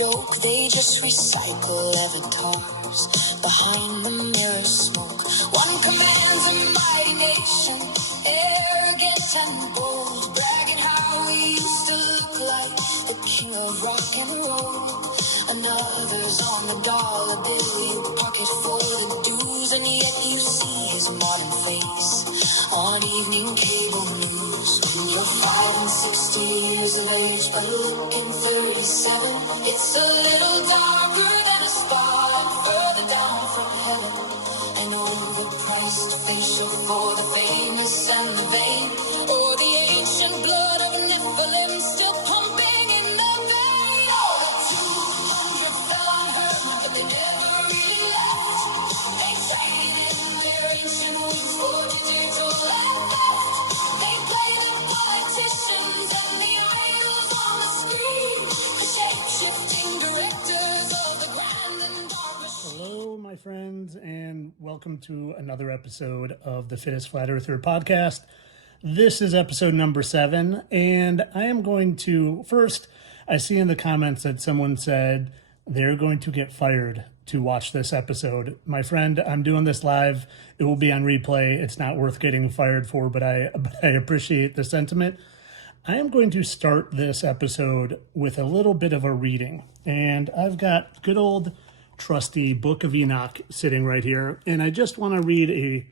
joke, they just recycle avatars behind the mirror smoke. One commands a mighty nation, arrogant and bold, bragging how we used to look like the king of rock and roll. Another's on the dollar bill, pocket full of dues, and yet you see his modern face on evening cable news. When you're 5 and 60 years of age, but looking 37, it's a little darker than a spot further down from heaven. An overpriced facial for the famous and the vain, or the ancient blood of Nephilim still pumping in the vein. Oh, the 200 fell on her, but they never really left. They traded their ancient wings for digital left. They play the politicians and the idols on the screen, the shape-shifting directors of the grand and dark machine. Hello, my friends, and welcome to another episode of the Fittest Flat Earther podcast. This is episode number 7, and I am going to, first, I see in the comments that someone said they're going to get fired to watch this episode. My friend, I'm doing this live. It will be on replay. It's not worth getting fired for, but I appreciate the sentiment. I am going to start this episode with a little bit of a reading, and I've got good old trusty Book of Enoch sitting right here, and I just want to read a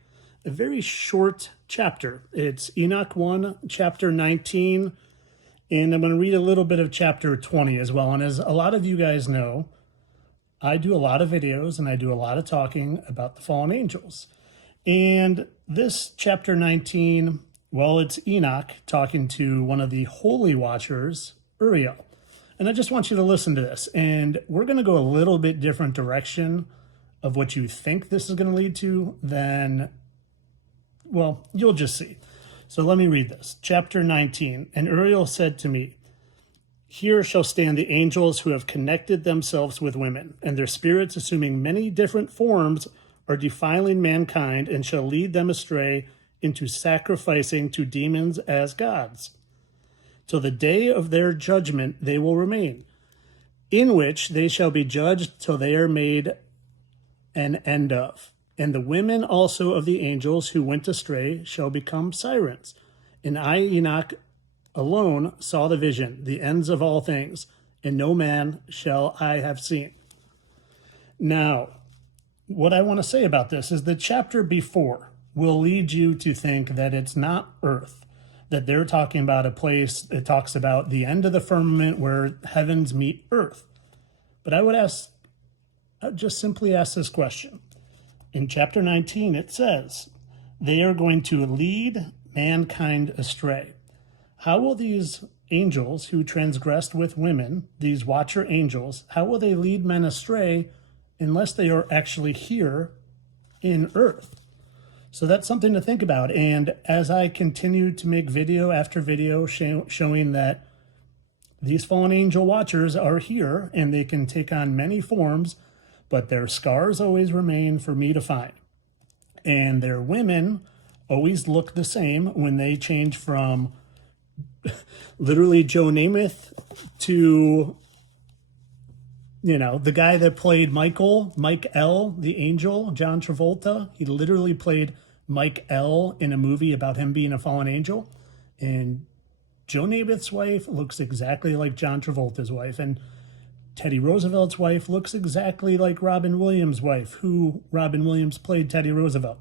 very short chapter. It's Enoch 1, chapter 19, and I'm going to read a little bit of chapter 20 as well. And as a lot of you guys know, I do a lot of videos and I do a lot of talking about the fallen angels. And this chapter 19, well, it's Enoch talking to one of the holy watchers, Uriel. And I just want you to listen to this. And we're going to go a little bit different direction of what you think this is going to lead to than, well, you'll just see. So let me read this. Chapter 19. And Uriel said to me, "Here shall stand the angels who have connected themselves with women, and their spirits, assuming many different forms, are defiling mankind and shall lead them astray into sacrificing to demons as gods. Till the day of their judgment they will remain, in which they shall be judged till they are made an end of. And the women also of the angels who went astray shall become sirens. And I, Enoch, alone saw the vision, the ends of all things, and no man shall I have seen." Now, what I want to say about this is the chapter before will lead you to think that it's not earth, that they're talking about a place that talks about the end of the firmament where heavens meet earth. But I would just simply ask this question. In chapter 19, it says, they are going to lead mankind astray. How will these angels who transgressed with women, these watcher angels, how will they lead men astray unless they are actually here in earth? So that's something to think about. And as I continue to make video after video showing that these fallen angel watchers are here and they can take on many forms, but their scars always remain for me to find. And their women always look the same when they change from literally Joe Namath to, the guy that played Mike L, the angel, John Travolta. He literally played Mike L in a movie about him being a fallen angel. And Joe Namath's wife looks exactly like John Travolta's wife. And Teddy Roosevelt's wife looks exactly like Robin Williams' wife, who Robin Williams played Teddy Roosevelt.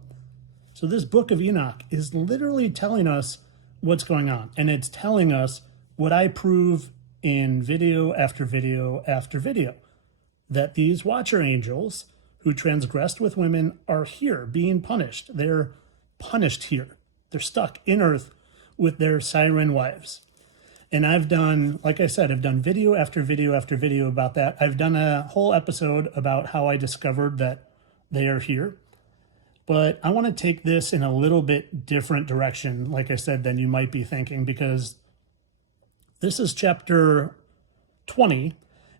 So this Book of Enoch is literally telling us what's going on. And it's telling us what I prove in video after video after video, that these watcher angels who transgressed with women are here being punished. They're punished here. They're stuck in earth with their siren wives. And I've done, like I said, I've done video after video after video about that. I've done a whole episode about how I discovered that they are here. But I want to take this in a little bit different direction, like I said, than you might be thinking, because this is chapter 20,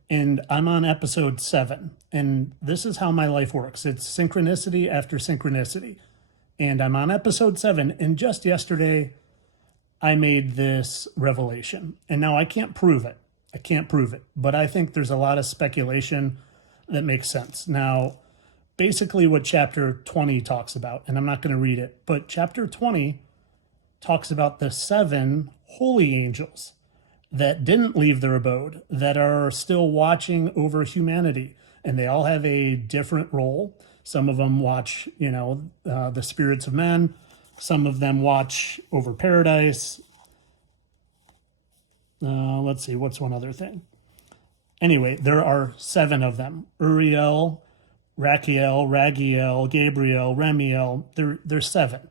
and I'm on episode 7. And this is how my life works. It's synchronicity after synchronicity. And I'm on episode 7, and just yesterday, I made this revelation. And now I can't prove it. I can't prove it, but I think there's a lot of speculation that makes sense. Now, basically what chapter 20 talks about, and I'm not going to read it, but chapter 20 talks about the 7 holy angels that didn't leave their abode, that are still watching over humanity. And they all have a different role. Some of them watch, the spirits of men. Some of them watch over paradise. Let's see, what's one other thing? Anyway, there are 7 of them. Uriel, Rachiel, Ragiel, Gabriel, Remiel. There's 7,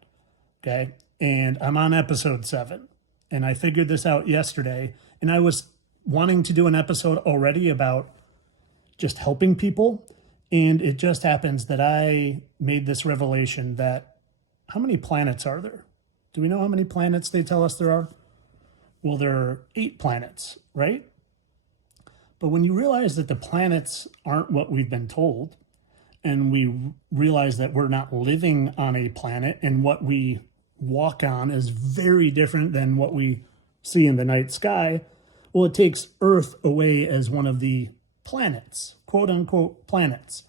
okay? And I'm on episode 7. And I figured this out yesterday. And I was wanting to do an episode already about just helping people. And it just happens that I made this revelation that how many planets are there? Do we know how many planets they tell us there are? Well, there are 8 planets, right? But when you realize that the planets aren't what we've been told, and we realize that we're not living on a planet, and what we walk on is very different than what we see in the night sky, well, it takes Earth away as one of the planets, quote unquote planets,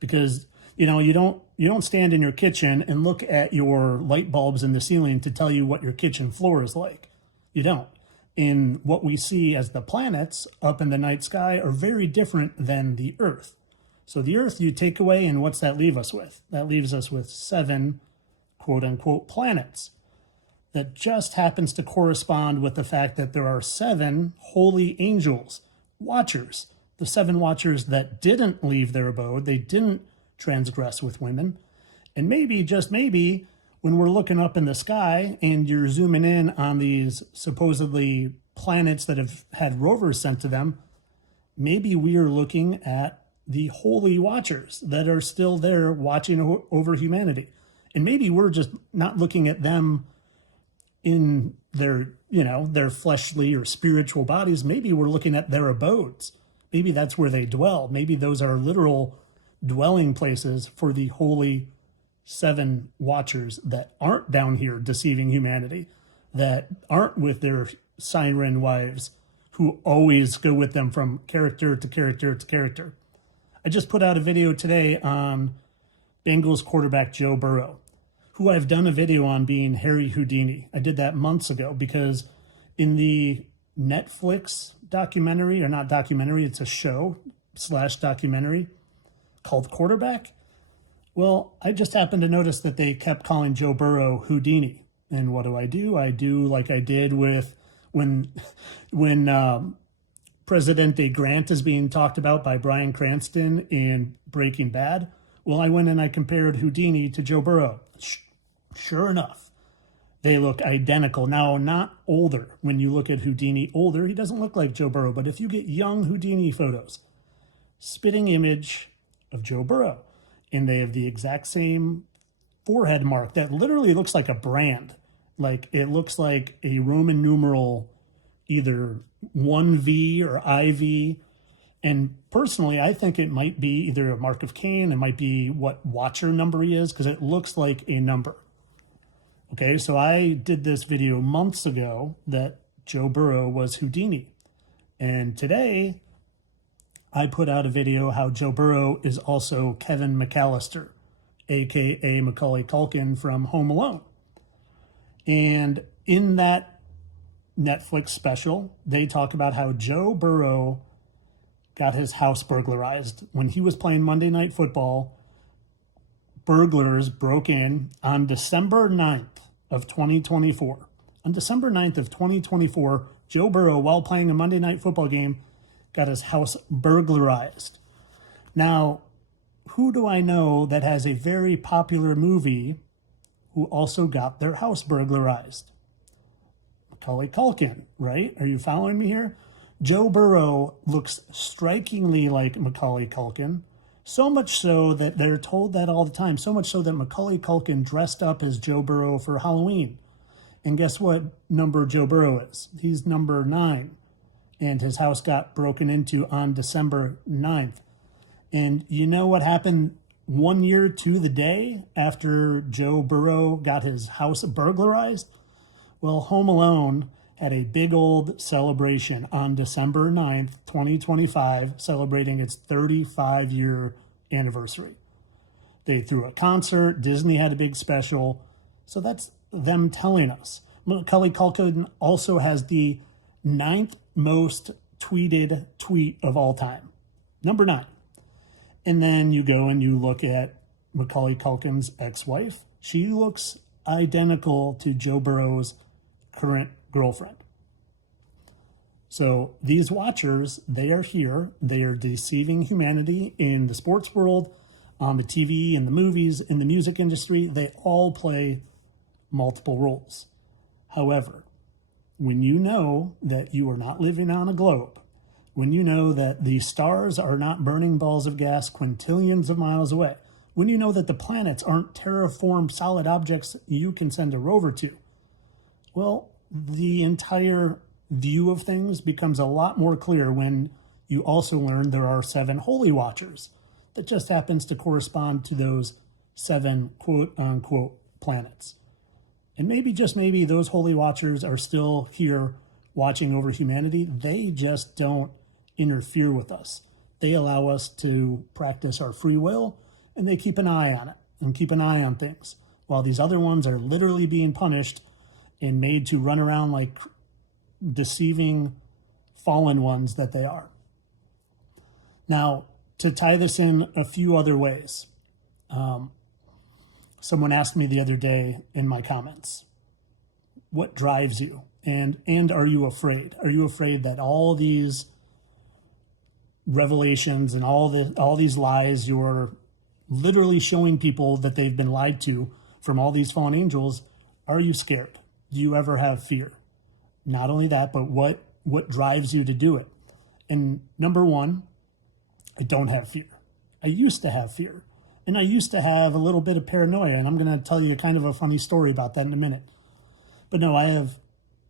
because you don't stand in your kitchen and look at your light bulbs in the ceiling to tell you what your kitchen floor is like. You don't. And what we see as the planets up in the night sky are very different than the Earth. So the Earth you take away, and what's that leave us with? That leaves us with 7 quote unquote planets. That just happens to correspond with the fact that there are 7 holy angels, watchers, the 7 watchers that didn't leave their abode, they didn't transgress with women. And maybe, just maybe, when we're looking up in the sky and you're zooming in on these supposedly planets that have had rovers sent to them, maybe we are looking at the holy watchers that are still there watching over humanity. And maybe we're just not looking at them in their fleshly or spiritual bodies. Maybe we're looking at their abodes. Maybe that's where they dwell. Maybe those are literal dwelling places for the holy 7 watchers that aren't down here deceiving humanity, that aren't with their siren wives who always go with them from character to character to character. I just put out a video today on Bengals quarterback Joe Burrow, who I've done a video on being Harry Houdini. I did that months ago because in the Netflix documentary, or not documentary, it's a show / documentary called Quarterback. Well, I just happened to notice that they kept calling Joe Burrow Houdini. And what do? I do like I did with when Presidente Grant is being talked about by Bryan Cranston in Breaking Bad. Well, I went and I compared Houdini to Joe Burrow. Sure enough, they look identical. Now, not older. When you look at Houdini older, he doesn't look like Joe Burrow. But if you get young Houdini photos, spitting image of Joe Burrow, and they have the exact same forehead mark that literally looks like a brand. Like it looks like a Roman numeral, either 1V or IV. And personally, I think it might be either a mark of Cain, it might be what watcher number he is, because it looks like a number. Okay, so I did this video months ago that Joe Burrow was Houdini. And today, I put out a video how Joe Burrow is also Kevin McAllister, a.k.a. Macaulay Culkin from Home Alone. And in that Netflix special, they talk about how Joe Burrow got his house burglarized. When he was playing Monday Night Football, burglars broke in on December 9th of 2024. On December 9th of 2024, Joe Burrow, while playing a Monday Night Football game, got his house burglarized. Now, who do I know that has a very popular movie who also got their house burglarized? Macaulay Culkin, right? Are you following me here? Joe Burrow looks strikingly like Macaulay Culkin, so much so that they're told that all the time, so much so that Macaulay Culkin dressed up as Joe Burrow for Halloween. And guess what number Joe Burrow is? He's number 9. And his house got broken into on December 9th. And you know what happened 1 year to the day after Joe Burrow got his house burglarized? Well, Home Alone had a big old celebration on December 9th, 2025, celebrating its 35-year anniversary. They threw a concert. Disney had a big special. So that's them telling us. Macaulay Culkin also has the 9th most tweeted tweet of all time. Number 9. And then you go and you look at Macaulay Culkin's ex-wife. She looks identical to Joe Burrow's current girlfriend. So these watchers, they are here. They are deceiving humanity in the sports world, on the TV, in the movies, in the music industry. They all play multiple roles. However, when you know that you are not living on a globe, when you know that the stars are not burning balls of gas quintillions of miles away, when you know that the planets aren't terraformed solid objects you can send a rover to, well, the entire view of things becomes a lot more clear when you also learn there are 7 holy watchers that just happens to correspond to those 7 quote-unquote planets. And maybe, just maybe, those holy watchers are still here watching over humanity. They just don't interfere with us. They allow us to practice our free will, and they keep an eye on it and keep an eye on things, while these other ones are literally being punished and made to run around like deceiving fallen ones that they are. Now, to tie this in a few other ways, someone asked me the other day in my comments, what drives you? And are you afraid? Are you afraid that all these revelations and all these lies, you're literally showing people that they've been lied to from all these fallen angels? Are you scared? Do you ever have fear? Not only that, but what drives you to do it? And number 1, I don't have fear. I used to have fear. And I used to have a little bit of paranoia. And I'm going to tell you kind of a funny story about that in a minute. But no, I have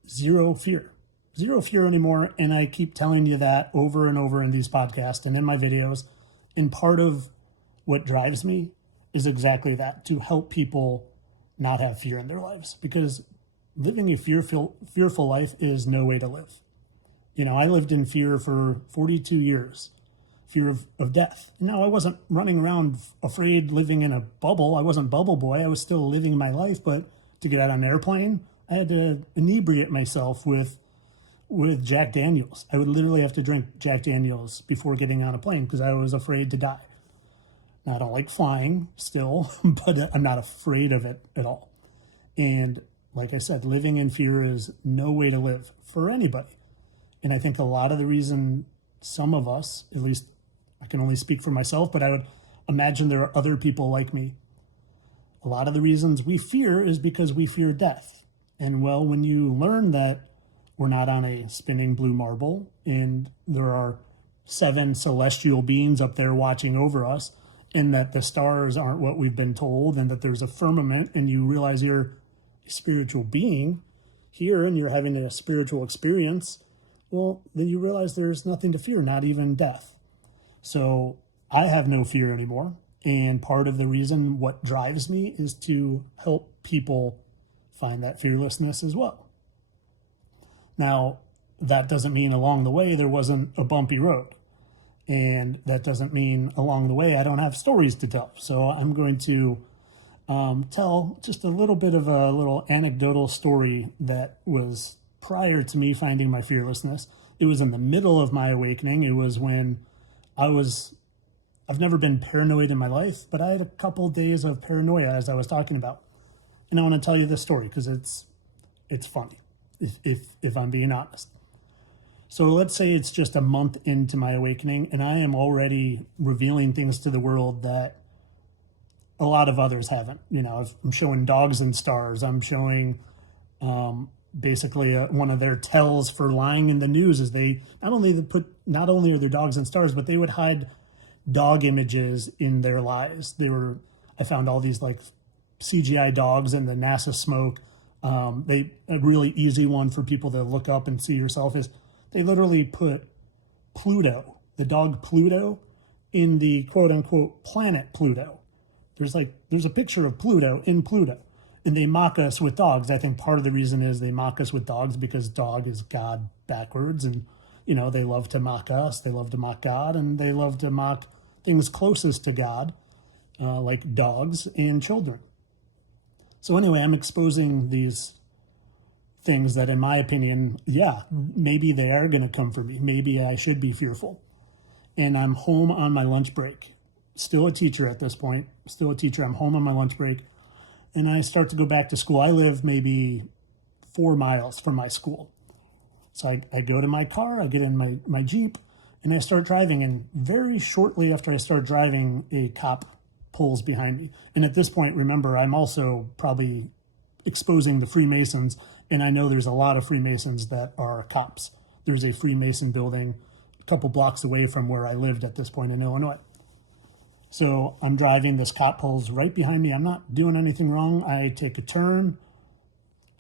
zero fear. Zero fear anymore. And I keep telling you that over and over in these podcasts and in my videos. And part of what drives me is exactly that, to help people not have fear in their lives. Because living a fearful life is no way to live. You know, I lived in fear for 42 years. Fear of death. No, I wasn't running around afraid, living in a bubble. I wasn't bubble boy. I was still living my life, but to get out on an airplane, I had to inebriate myself with Jack Daniels. I would literally have to drink Jack Daniels before getting on a plane because I was afraid to die. Now, I don't like flying still, but I'm not afraid of it at all. And like I said, living in fear is no way to live for anybody. And I think a lot of the reason some of us, at least I can only speak for myself, but I would imagine there are other people like me. A lot of the reasons we fear is because we fear death. And well, when you learn that we're not on a spinning blue marble and there are 7 celestial beings up there watching over us, and that the stars aren't what we've been told, and that there's a firmament, and you realize you're a spiritual being here and you're having a spiritual experience, well, then you realize there's nothing to fear, not even death. So I have no fear anymore. And part of the reason what drives me is to help people find that fearlessness as well. Now, that doesn't mean along the way there wasn't a bumpy road. And that doesn't mean along the way I don't have stories to tell. So I'm going to tell just a little bit of a little anecdotal story that was prior to me finding my fearlessness. It was in the middle of my awakening. It was when I've never been paranoid in my life, but I had a couple days of paranoia, as I was talking about. And I want to tell you this story because it's funny, if I'm being honest. So let's say it's just a month into my awakening, and I am already revealing things to the world that a lot of others haven't. You know, I'm showing dogs and stars. I'm showing basically one of their tells for lying in the news is they not only are there dogs and stars, but they would hide dog images in their lies. I found all these like CGI dogs in the NASA smoke. A really easy one for people to look up and see yourself is they literally put Pluto, the dog Pluto, in the quote unquote planet Pluto. There's a picture of Pluto in Pluto. and they mock us with dogs. I think part of the reason is they mock us with dogs because dog is God backwards. And, they love to mock us. They love to mock God, and they love to mock things closest to God, like dogs and children. So anyway, I'm exposing these things that, in my opinion, maybe they are going to come for me. Maybe I should be fearful. And I'm home on my lunch break. Still a teacher at this point. Still a teacher. I'm home on my lunch break. And I start to go back to school. I live maybe 4 miles from my school. So I go to my car, I get in my Jeep, and I start driving. And very shortly after I start driving, a cop pulls behind me. And at this point, remember, I'm also probably exposing the Freemasons. And I know there's a lot of Freemasons that are cops. There's a Freemason building a couple blocks away from where I lived at this point in Illinois. So I'm driving, this cop pulls right behind me. I'm not doing anything wrong. I take a turn,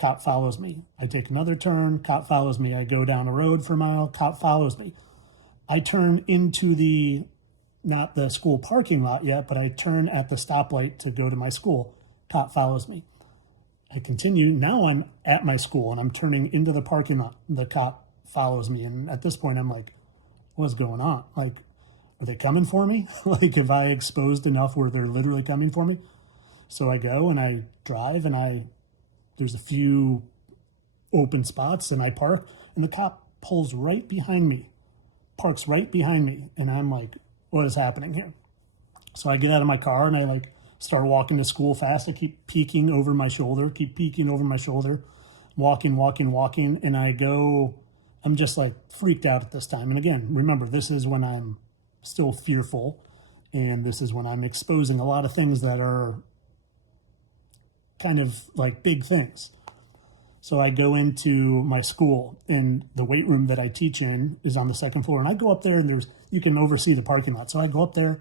cop follows me. I take another turn, cop follows me. I go down a road for a mile, cop follows me. I turn into not the school parking lot yet, but I turn at the stoplight to go to my school. Cop follows me. I continue. Now I'm at my school and I'm turning into the parking lot. The cop follows me. And at this point, I'm like, what's going on? Like, are they coming for me? Like, have I exposed enough where they're literally coming for me? So I go and I drive and there's a few open spots and I park and the cop pulls right behind me, parks right behind me. And I'm like, what is happening here? So I get out of my car and I start walking to school fast. I keep peeking over my shoulder, walking. And I'm just freaked out at this time. And again, remember, this is when I'm still fearful. And this is when I'm exposing a lot of things that are kind of like big things. So I go into my school and the weight room that I teach in is on the second floor. And I go up there and you can oversee the parking lot. So I go up there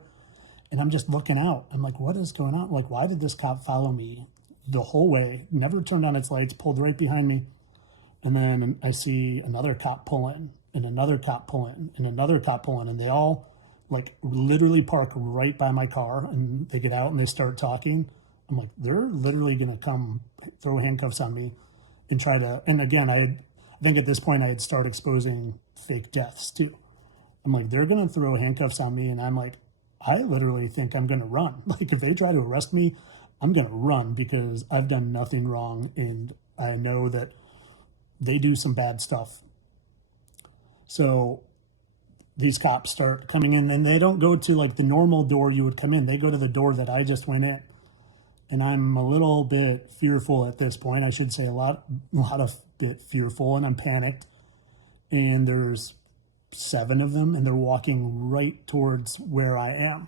and I'm just looking out. I'm like, what is going on? Like, why did this cop follow me the whole way? Never turned on its lights, pulled right behind me. And then I see another cop pull in and another cop pull in and another cop pull in. And they all literally park right by my car and they get out and they start talking. I'm like, they're literally going to come throw handcuffs on me and try to, and again, I think at this point I had started exposing fake deaths too. I'm like, they're going to throw handcuffs on me. And I'm like, I literally think I'm going to run. Like, if they try to arrest me, I'm going to run because I've done nothing wrong. And I know that they do some bad stuff. So these cops start coming in and they don't go to the normal door you would come in. They go to the door that I just went in. And I'm a little bit fearful at this point. I should say a lot of bit fearful, and I'm panicked. And there's 7 of them, and they're walking right towards where I am.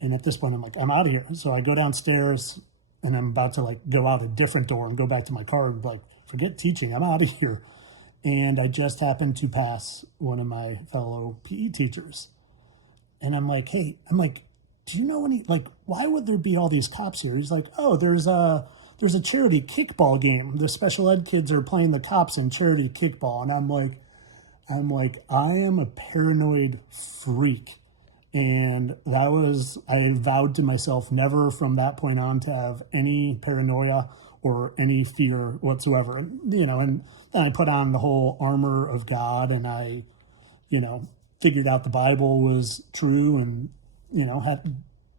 And at this point, I'm like, I'm out of here. So I go downstairs, and I'm about to go out a different door and go back to my car and forget teaching. I'm out of here. And I just happened to pass one of my fellow PE teachers. And I'm like, hey, do you know any, why would there be all these cops here? He's like, oh, there's a charity kickball game. The special ed kids are playing the cops in charity kickball. And I'm like, I am a paranoid freak. And I vowed to myself never from that point on to have any paranoia or any fear whatsoever. And then I put on the whole armor of God and I, figured out the Bible was true and,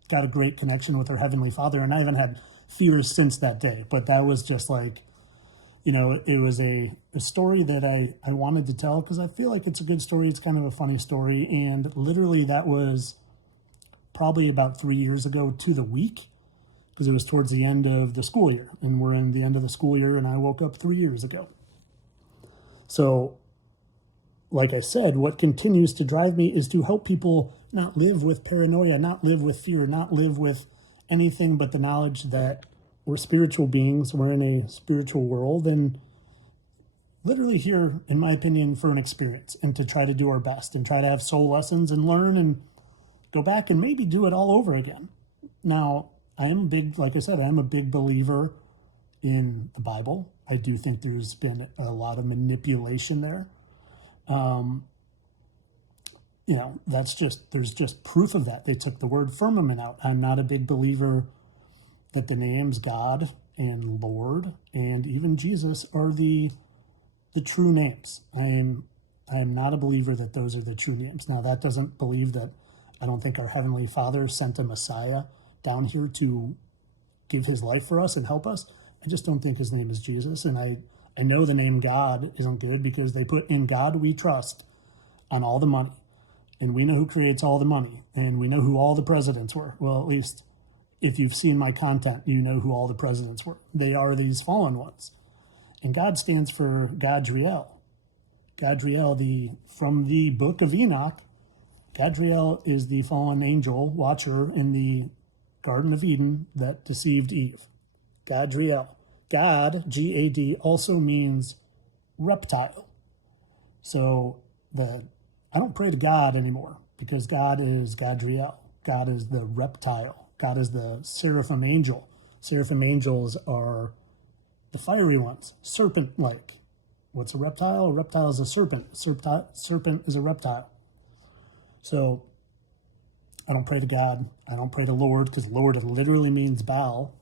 got a great connection with our Heavenly Father. And I haven't had fears since that day. But that was just it was a story that I wanted to tell because I feel like it's a good story. It's kind of a funny story. And literally that was probably about 3 years ago to the week because it was towards the end of the school year. And we're in the end of the school year and I woke up 3 years ago. So, like I said, what continues to drive me is to help people not live with paranoia, not live with fear, not live with anything but the knowledge that we're spiritual beings, we're in a spiritual world, and literally here, in my opinion, for an experience and to try to do our best and try to have soul lessons and learn and go back and maybe do it all over again. Now, like I said, I'm a big believer in the Bible. I do think there's been a lot of manipulation there. There's just proof of that. They took the word firmament out. I'm not a big believer that the names God and Lord and even Jesus are the true names. I am not a believer that those are the true names. Now, that doesn't believe that I don't think our Heavenly Father sent a Messiah down here to give his life for us and help us. I just don't think his name is Jesus. And I know the name God isn't good because they put "In God We Trust" on all the money. And we know who creates all the money. And we know who all the presidents were. Well, at least if you've seen my content, you know who all the presidents were. They are these fallen ones. And God stands for Gadriel. Gadriel, from the Book of Enoch, Gadriel is the fallen angel watcher in the Garden of Eden that deceived Eve. Gadriel. God, G-A-D, also means reptile. So I don't pray to God anymore because God is Gadriel. God is the reptile. God is the seraphim angel. Seraphim angels are the fiery ones, serpent-like. What's a reptile? A reptile is a serpent. Serpent is a reptile. So I don't pray to God. I don't pray to Lord because Lord literally means Baal.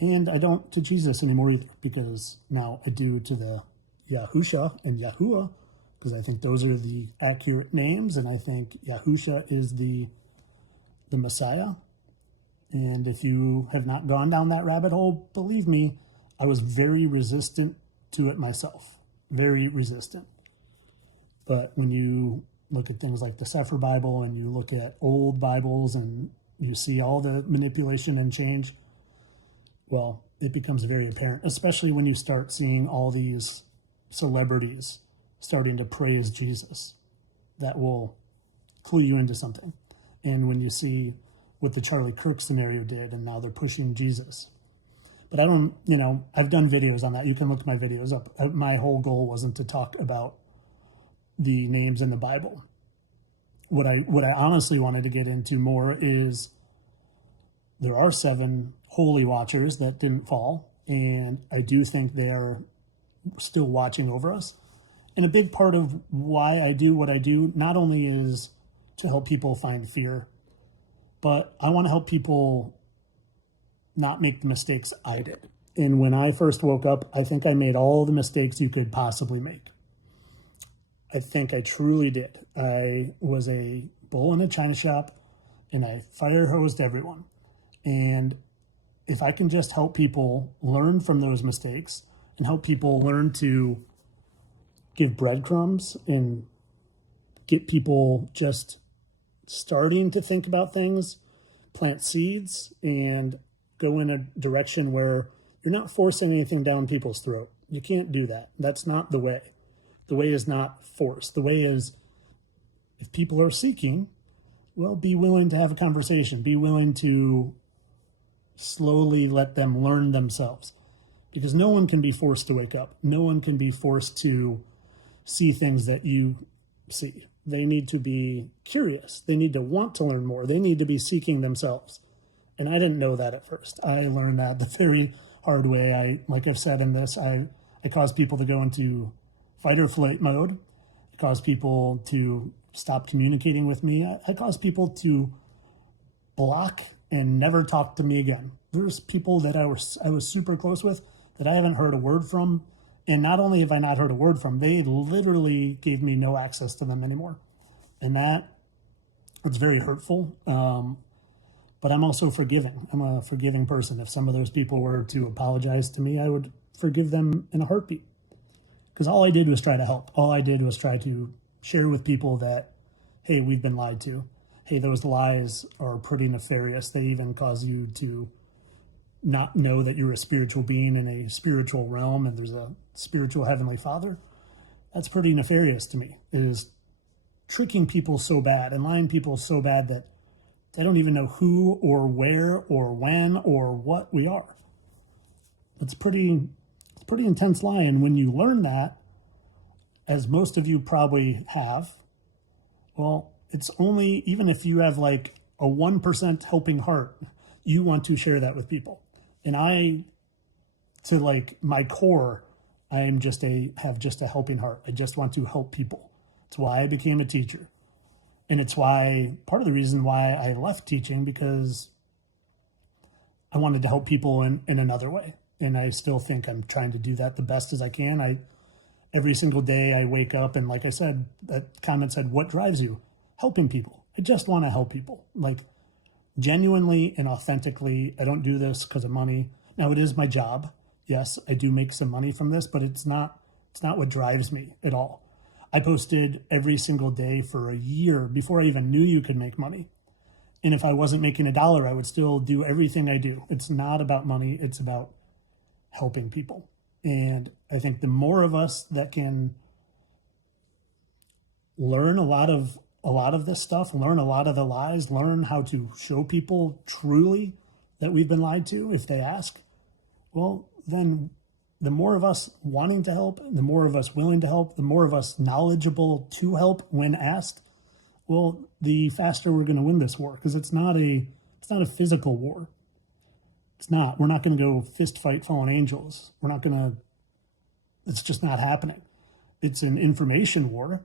And I don't to Jesus anymore either because now I do to the Yahusha and Yahuwah because I think those are the accurate names. And I think Yahusha is the Messiah. And if you have not gone down that rabbit hole, believe me, I was very resistant to it myself. Very resistant. But when you look at things like the Sefer Bible and you look at old Bibles and you see all the manipulation and change, well, it becomes very apparent, especially when you start seeing all these celebrities starting to praise Jesus. That will clue you into something. And when you see what the Charlie Kirk scenario did, and now they're pushing Jesus. But I've done videos on that. You can look my videos up. My whole goal wasn't to talk about the names in the Bible. What I honestly wanted to get into more is there are 7 holy watchers that didn't fall, and I do think they are still watching over us. And a big part of why I do what I do not only is to help people find fear, but I want to help people not make the mistakes I did. And when I first woke up, I think I made all the mistakes you could possibly make. I think I truly did. I was a bull in a china shop, and I fire hosed everyone. And if I can just help people learn from those mistakes and help people learn to give breadcrumbs and get people just starting to think about things, plant seeds, and go in a direction where you're not forcing anything down people's throat. You can't do that. That's not the way. The way is not force. The way is, if people are seeking, well, be willing to have a conversation. Be willing to slowly let them learn themselves. Because no one can be forced to wake up. No one can be forced to see things that you see. They need to be curious. They need to want to learn more. They need to be seeking themselves. And I didn't know that at first. I learned that the very hard way. Like I've said in this, I caused people to go into fight or flight mode. I caused people to stop communicating with me. I caused people to block and never talk to me again. There's people that I was super close with that I haven't heard a word from. And not only have I not heard a word from, they literally gave me no access to them anymore. And it's very hurtful. But I'm also forgiving. I'm a forgiving person. If some of those people were to apologize to me, I would forgive them in a heartbeat. Because all I did was try to help. All I did was try to share with people that, hey, we've been lied to. Hey, those lies are pretty nefarious. They even cause you to not know that you're a spiritual being in a spiritual realm and there's a spiritual Heavenly Father. That's pretty nefarious to me. It is tricking people so bad and lying people so bad that they don't even know who or where or when or what we are. It's pretty intense lie. And when you learn that, as most of you probably have, well, it's only, even if you have like a 1% helping heart, you want to share that with people. And to like my core, I have just a helping heart. I just want to help people. It's why I became a teacher. And it's part of the reason why I left teaching, because I wanted to help people in another way. And I still think I'm trying to do that the best as I can. Every single day I wake up and, like I said, that comment said, what drives you? Helping people. I just want to help people. Like, genuinely and authentically. I don't do this because of money. Now, it is my job. Yes, I do make some money from this, but it's not what drives me at all. I posted every single day for a year before I even knew you could make money. And if I wasn't making $1, I would still do everything I do. It's not about money. It's about helping people. And I think the more of us that can learn a lot of this stuff, learn a lot of the lies, learn how to show people truly that we've been lied to if they ask, well, then the more of us wanting to help, the more of us willing to help, the more of us knowledgeable to help when asked, well, the faster we're going to win this war, because it's not a physical war. It's not. We're not going to go fist fight fallen angels. It's just not happening. It's an information war.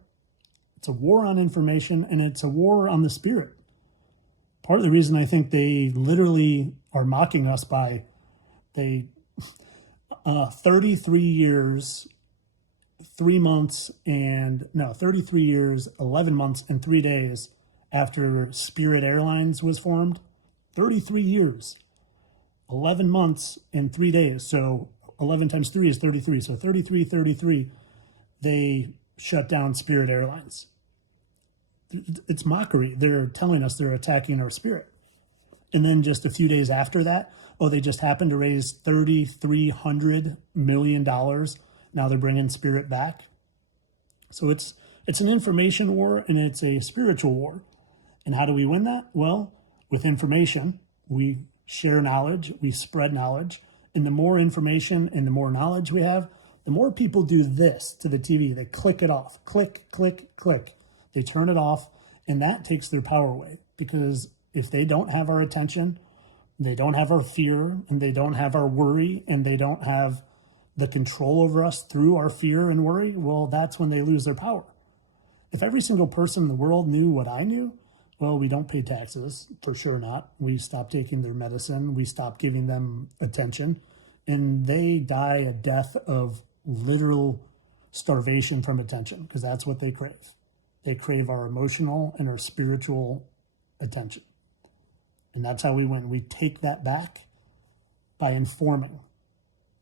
It's a war on information, and it's a war on the spirit. Part of the reason I think they literally are mocking us 33 years, 33 years, 11 months, and 3 days after Spirit Airlines was formed. 33 years, 11 months, and 3 days. So 11 times 3 is 33. So 33, they shut down Spirit Airlines. It's mockery. They're telling us they're attacking our spirit. And then just a few days after that, they just happened to raise $3,300 million. Now they're bringing spirit back. So it's an information war, and it's a spiritual war. And how do we win that? Well, with information. We share knowledge, we spread knowledge. And the more information and the more knowledge we have, the more people do this to the TV. They click it off. Click, click, click. They turn it off, and that takes their power away. Because if they don't have our attention, they don't have our fear, and they don't have our worry, and they don't have the control over us through our fear and worry, well, that's when they lose their power. If every single person in the world knew what I knew, well, we don't pay taxes, for sure not. We stop taking their medicine. We stop giving them attention. And they die a death of literal starvation from attention, because that's what they crave. They crave our emotional and our spiritual attention. And that's how we win. We take that back by informing.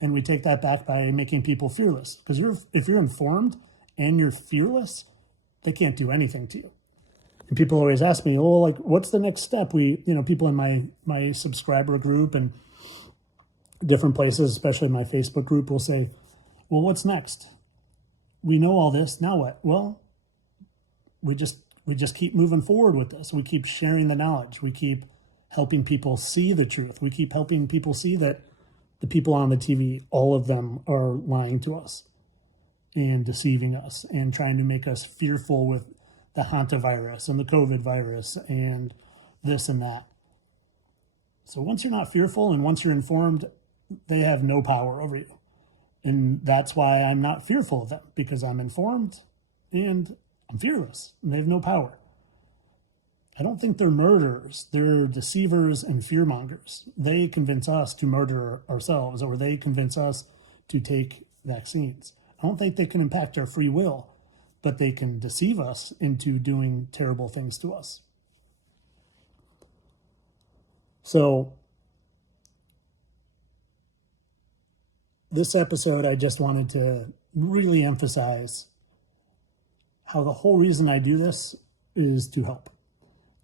And we take that back by making people fearless. Because if you're informed and you're fearless, they can't do anything to you. And people always ask me, what's the next step? People in my subscriber group and different places, especially my Facebook group, will say, well, what's next? We know all this. Now what? Well, we just keep moving forward with this. We keep sharing the knowledge. We keep helping people see the truth. We keep helping people see that the people on the TV, all of them are lying to us and deceiving us and trying to make us fearful with the hantavirus and the COVID virus and this and that. So once you're not fearful and once you're informed, they have no power over you. And that's why I'm not fearful of them, because I'm informed and I'm fearless and they have no power. I don't think they're murderers. They're deceivers and fearmongers. They convince us to murder ourselves, or they convince us to take vaccines. I don't think they can impact our free will, but they can deceive us into doing terrible things to us. So this episode, I just wanted to really emphasize how the whole reason I do this is to help.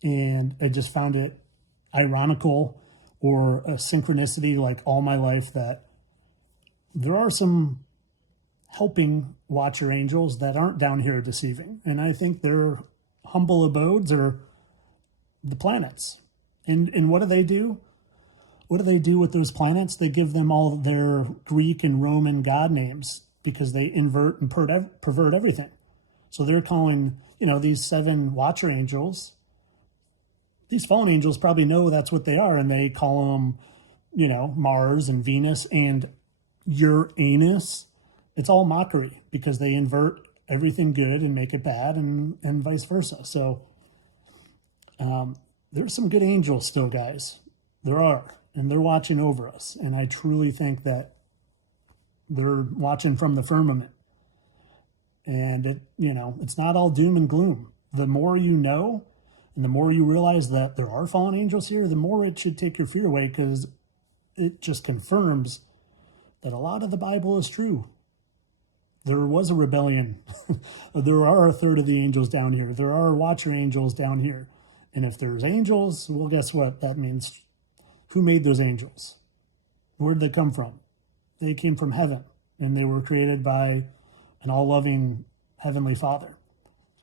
And I just found it ironical or a synchronicity, like all my life, that there are some helping watcher angels that aren't down here deceiving. And I think their humble abodes are the planets. And what do they do? What do they do with those planets? They give them all their Greek and Roman god names because they invert and pervert everything. So they're calling, these 7 watcher angels. These fallen angels probably know that's what they are, and they call them, Mars and Venus and Uranus. It's all mockery because they invert everything good and make it bad, and vice versa. So there's some good angels still, guys. There are. and they're watching over us. And I truly think that they're watching from the firmament. And it's not all doom and gloom. The more you know, and the more you realize that there are fallen angels here, the more it should take your fear away, because it just confirms that a lot of the Bible is true. There was a rebellion. There are a third of the angels down here. There are watcher angels down here. And if there's angels, well, guess what? That means who made those angels? Where did they come from? They came from heaven, and they were created by an all-loving Heavenly Father.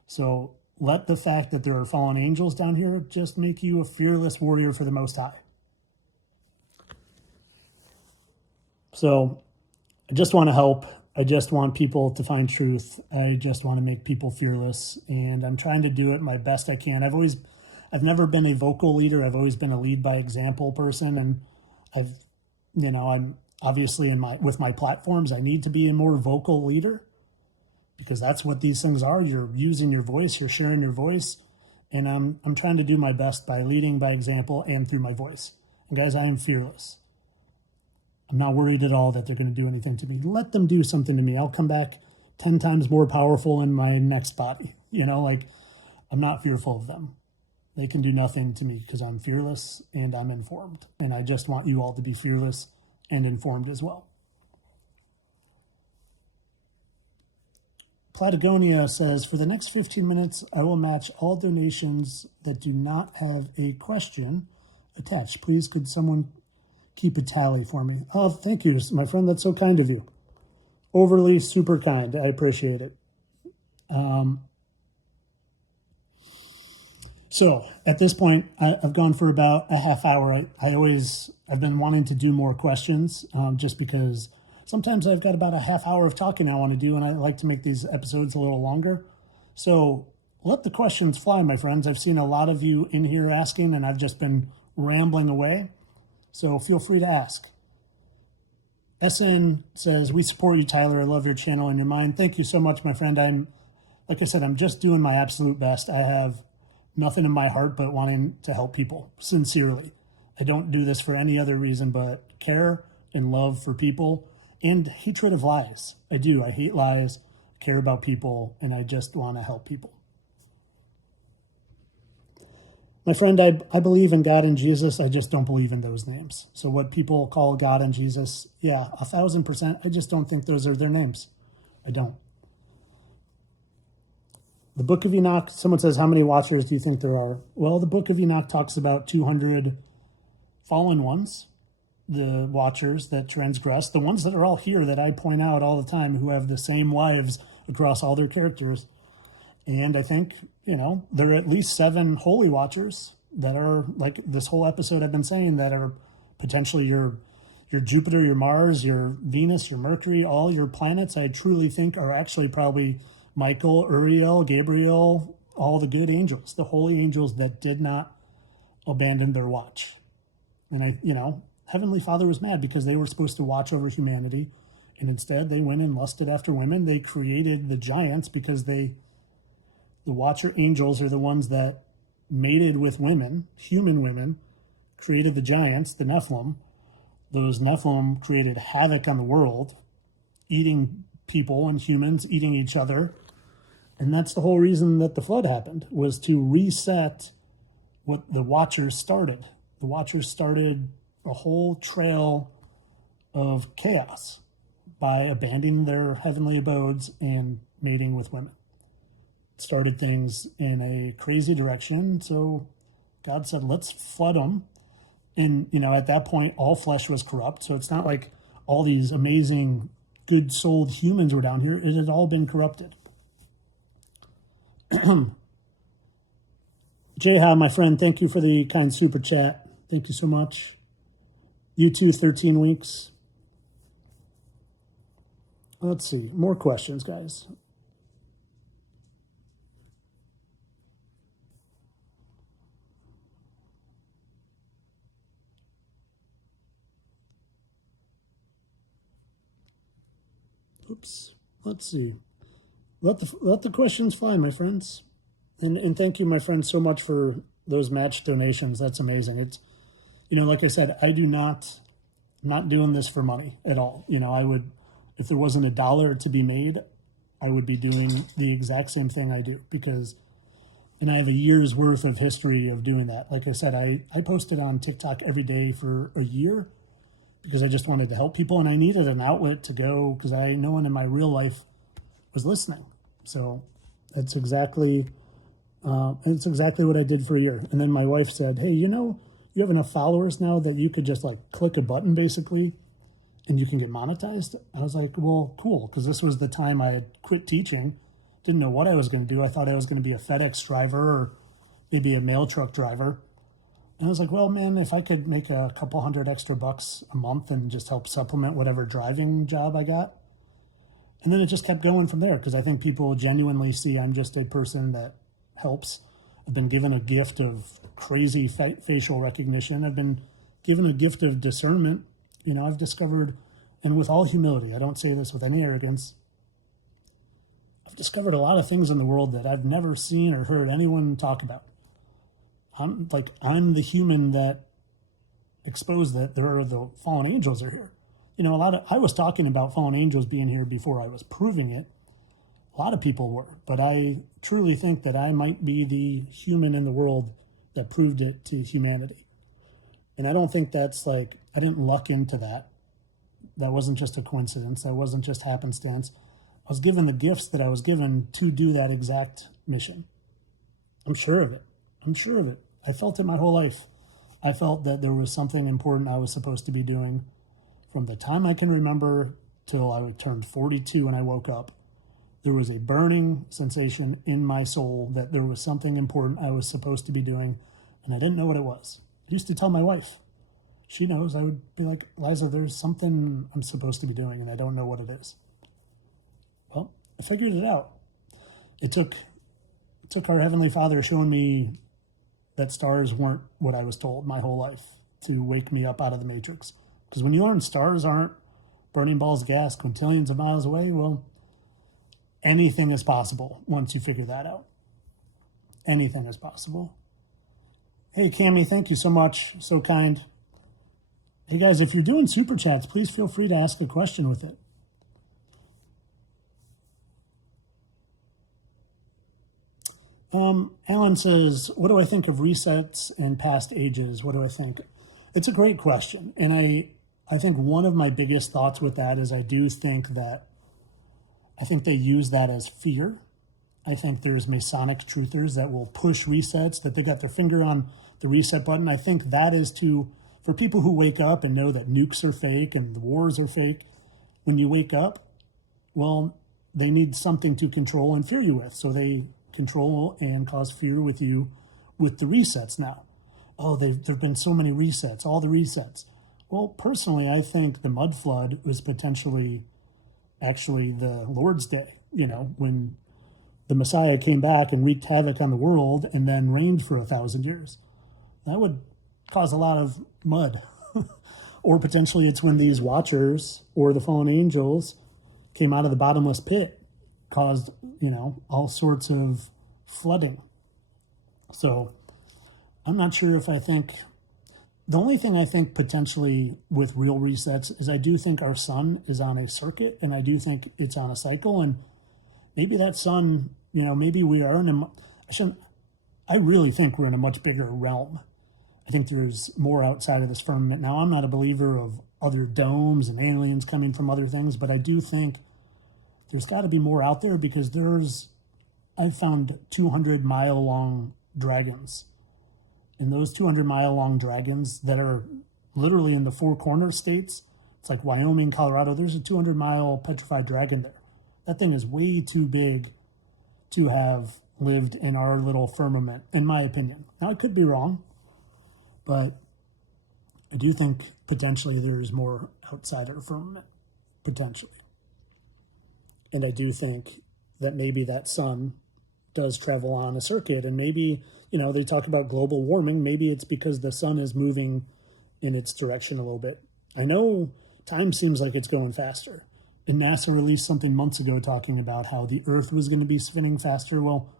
So let the fact that there are fallen angels down here just make you a fearless warrior for the Most High. So I just want to help. I just want people to find truth. I just want to make people fearless, and I'm trying to do it my best I can. I've never been a vocal leader. I've always been a lead by example person, and I'm obviously with my platforms, I need to be a more vocal leader, because that's what these things are. You're using your voice, you're sharing your voice, and I'm trying to do my best by leading by example and through my voice. And guys, I am fearless. I'm not worried at all that they're going to do anything to me. Let them do something to me. I'll come back 10 times more powerful in my next body. I'm not fearful of them. They can do nothing to me because I'm fearless and I'm informed. And I just want you all to be fearless and informed as well. Patagonia says, for the next 15 minutes, I will match all donations that do not have a question attached. Please, could someone keep a tally for me? Oh, thank you, my friend. That's so kind of you. Overly super kind. I appreciate it. So at this point, I've gone for about a half hour. I've been wanting to do more questions, just because sometimes I've got about a half hour of talking I want to do, and I like to make these episodes a little longer. So let the questions fly, my friends. I've seen a lot of you in here asking, and I've just been rambling away. So feel free to ask. SN says, we support you, Tyler. I love your channel and your mind. Thank you so much, my friend. Like I said, I'm just doing my absolute best. I have nothing in my heart but wanting to help people, sincerely. I don't do this for any other reason but care and love for people and hatred of lies. I do. I hate lies, care about people, and I just want to help people. My friend, I believe in God and Jesus. I just don't believe in those names. So what people call God and Jesus, yeah, 1,000%. I just don't think those are their names. I don't. The Book of Enoch, someone says, how many watchers do you think there are? Well, the Book of Enoch talks about 200 fallen ones, the watchers that transgress, the ones that are all here that I point out all the time, who have the same wives across all their characters. And I think, there are at least 7 holy watchers that are, like this whole episode I've been saying, that are potentially your Jupiter, your Mars, your Venus, your Mercury, all your planets. I truly think are actually probably Michael, Uriel, Gabriel, all the good angels, the holy angels that did not abandon their watch. And Heavenly Father was mad because they were supposed to watch over humanity, and instead they went and lusted after women. They created the giants because the watcher angels are the ones that mated with women, human women, created the giants, the Nephilim. Those Nephilim created havoc on the world, eating people and humans, eating each other. And that's the whole reason that the flood happened, was to reset what the watchers started. The watchers started a whole trail of chaos by abandoning their heavenly abodes and mating with women. It started things in a crazy direction. So God said, let's flood them. And, at that point, all flesh was corrupt. So it's not like all these amazing, good-souled humans were down here. It had all been corrupted. Jeha, my friend, thank you for the kind super chat. Thank you so much. You too, 13 weeks. Let's see. More questions, guys. Oops. Let's see. Let the questions fly, my friends. And thank you, my friends, so much for those match donations. That's amazing. Like I said, I'm not doing this for money at all. If there wasn't a dollar to be made, I would be doing the exact same thing I do and I have a year's worth of history of doing that. Like I said, I posted on TikTok every day for a year because I just wanted to help people and I needed an outlet to go because no one in my real life was listening. So that's exactly what I did for a year. And then my wife said, hey, you have enough followers now that you could just like click a button basically and you can get monetized. I was like, well, cool. Because this was the time I had quit teaching. Didn't know what I was going to do. I thought I was going to be a FedEx driver or maybe a mail truck driver. And I was like, well, man, if I could make a couple $100 extra a month and just help supplement whatever driving job I got. And then it just kept going from there because I think people genuinely see I'm just a person that helps. I've been given a gift of crazy facial recognition. I've been given a gift of discernment. I've discovered, and with all humility, I don't say this with any arrogance, I've discovered a lot of things in the world that I've never seen or heard anyone talk about. I'm the human that exposed that the fallen angels are here. I was talking about fallen angels being here before I was proving it. A lot of people were, but I truly think that I might be the human in the world that proved it to humanity. And I don't think that's I didn't luck into that. That wasn't just a coincidence. That wasn't just happenstance. I was given the gifts that I was given to do that exact mission. I'm sure of it. I felt it my whole life. I felt that there was something important I was supposed to be doing from the time I can remember till I turned 42 and I woke up. There was a burning sensation in my soul that there was something important I was supposed to be doing, and I didn't know what it was. I used to tell my wife. She knows. I would be like, Liza, there's something I'm supposed to be doing, and I don't know what it is. Well, I figured it out. It took our Heavenly Father showing me that stars weren't what I was told my whole life to wake me up out of the matrix. Because when you learn stars aren't burning balls of gas quintillions of miles away, well, anything is possible once you figure that out. Anything is possible. Hey, Cammie, thank you so much. So kind. Hey, guys, if you're doing super chats, please feel free to ask a question with it. Alan says, what do I think of resets and past ages? What do I think? It's a great question. And I think one of my biggest thoughts with that is I think they use that as fear. I think there's Masonic truthers that will push resets, that they got their finger on the reset button. I think that is for people who wake up and know that nukes are fake and the wars are fake. When you wake up, well, they need something to control and fear you with. So they control and cause fear with you with the resets now. Oh, there've been so many resets, all the resets. Well, personally, I think the mud flood was potentially actually the Lord's Day, when the Messiah came back and wreaked havoc on the world and then reigned for 1,000 years. That would cause a lot of mud. Or potentially it's when these watchers or the fallen angels came out of the bottomless pit, caused, all sorts of flooding. So I'm not sure if the only thing I think potentially with real resets is I do think our sun is on a circuit and I do think it's on a cycle, and maybe that sun, maybe we are I really think we're in a much bigger realm. I think there's more outside of this firmament. Now, I'm not a believer of other domes and aliens coming from other things, but I do think there's got to be more out there because I found 200-mile-long dragons. And those 200-mile-long dragons that are literally in the four corner states, it's like Wyoming, Colorado, there's a 200-mile petrified dragon there. That thing is way too big to have lived in our little firmament, in my opinion. Now, I could be wrong, but I do think potentially there's more outside our firmament, potentially. And I do think that maybe that sun does travel on a circuit, and maybe, they talk about global warming. Maybe it's because the sun is moving in its direction a little bit. I know time seems like it's going faster. And NASA released something months ago talking about how the Earth was going to be spinning faster. Well,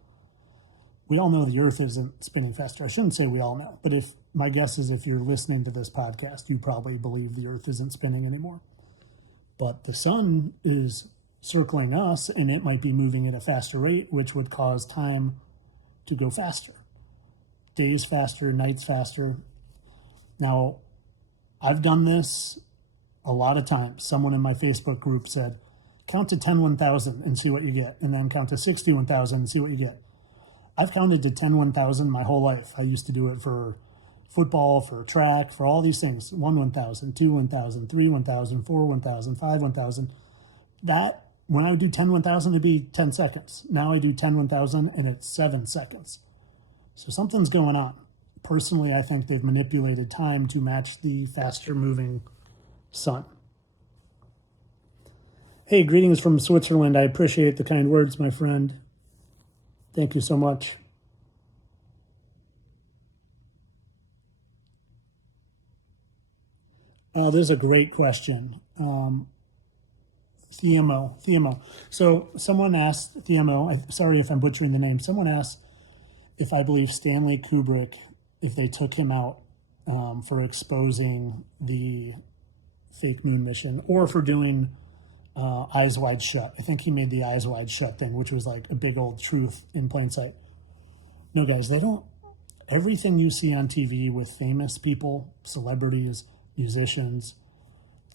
we all know the Earth isn't spinning faster. I shouldn't say we all know, but if my guess is if you're listening to this podcast, you probably believe the Earth isn't spinning anymore. But the sun is circling us, and it might be moving at a faster rate, which would cause time to go faster. Days faster, nights faster. Now, I've done this a lot of times. Someone in my Facebook group said, count to 10 1,000 and see what you get, and then count to 60 1,000 and see what you get. I've counted to 10 1,000 my whole life. I used to do it for football, for track, for all these things. 1 1,000, 2 1,000, 3 1,000, 4 1,000, 5 1,000. That, when I would do 10 1,000, it'd be 10 seconds. Now I do 10 1,000 and it's 7 seconds. So something's going on. Personally, I think they've manipulated time to match the faster moving sun. Hey, greetings from Switzerland. I appreciate the kind words, my friend. Thank you so much. This is a great question. Theamo. So someone asked, Theamo, sorry if I'm butchering the name, someone asked if I believe Stanley Kubrick, if they took him out for exposing the fake moon mission or for doing Eyes Wide Shut. I think he made the Eyes Wide Shut thing, which was like a big old truth in plain sight. No, guys, they don't. Everything you see on TV with famous people, celebrities, musicians,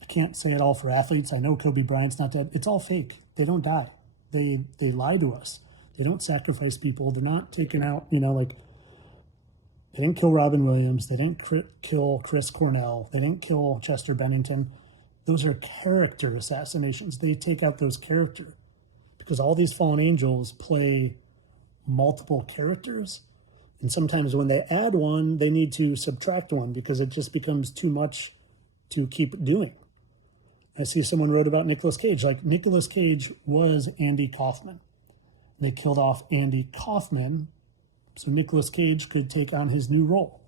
I can't say it all for athletes. I know Kobe Bryant's not dead. It's all fake. They don't die. They lie to us. They don't sacrifice people. They're not taken out, like they didn't kill Robin Williams. They didn't kill Chris Cornell. They didn't kill Chester Bennington. Those are character assassinations. They take out those characters because all these fallen angels play multiple characters. And sometimes when they add one, they need to subtract one because it just becomes too much to keep doing. I see someone wrote about Nicolas Cage. Like, Nicolas Cage was Andy Kaufman. They killed off Andy Kaufman so Nicolas Cage could take on his new role.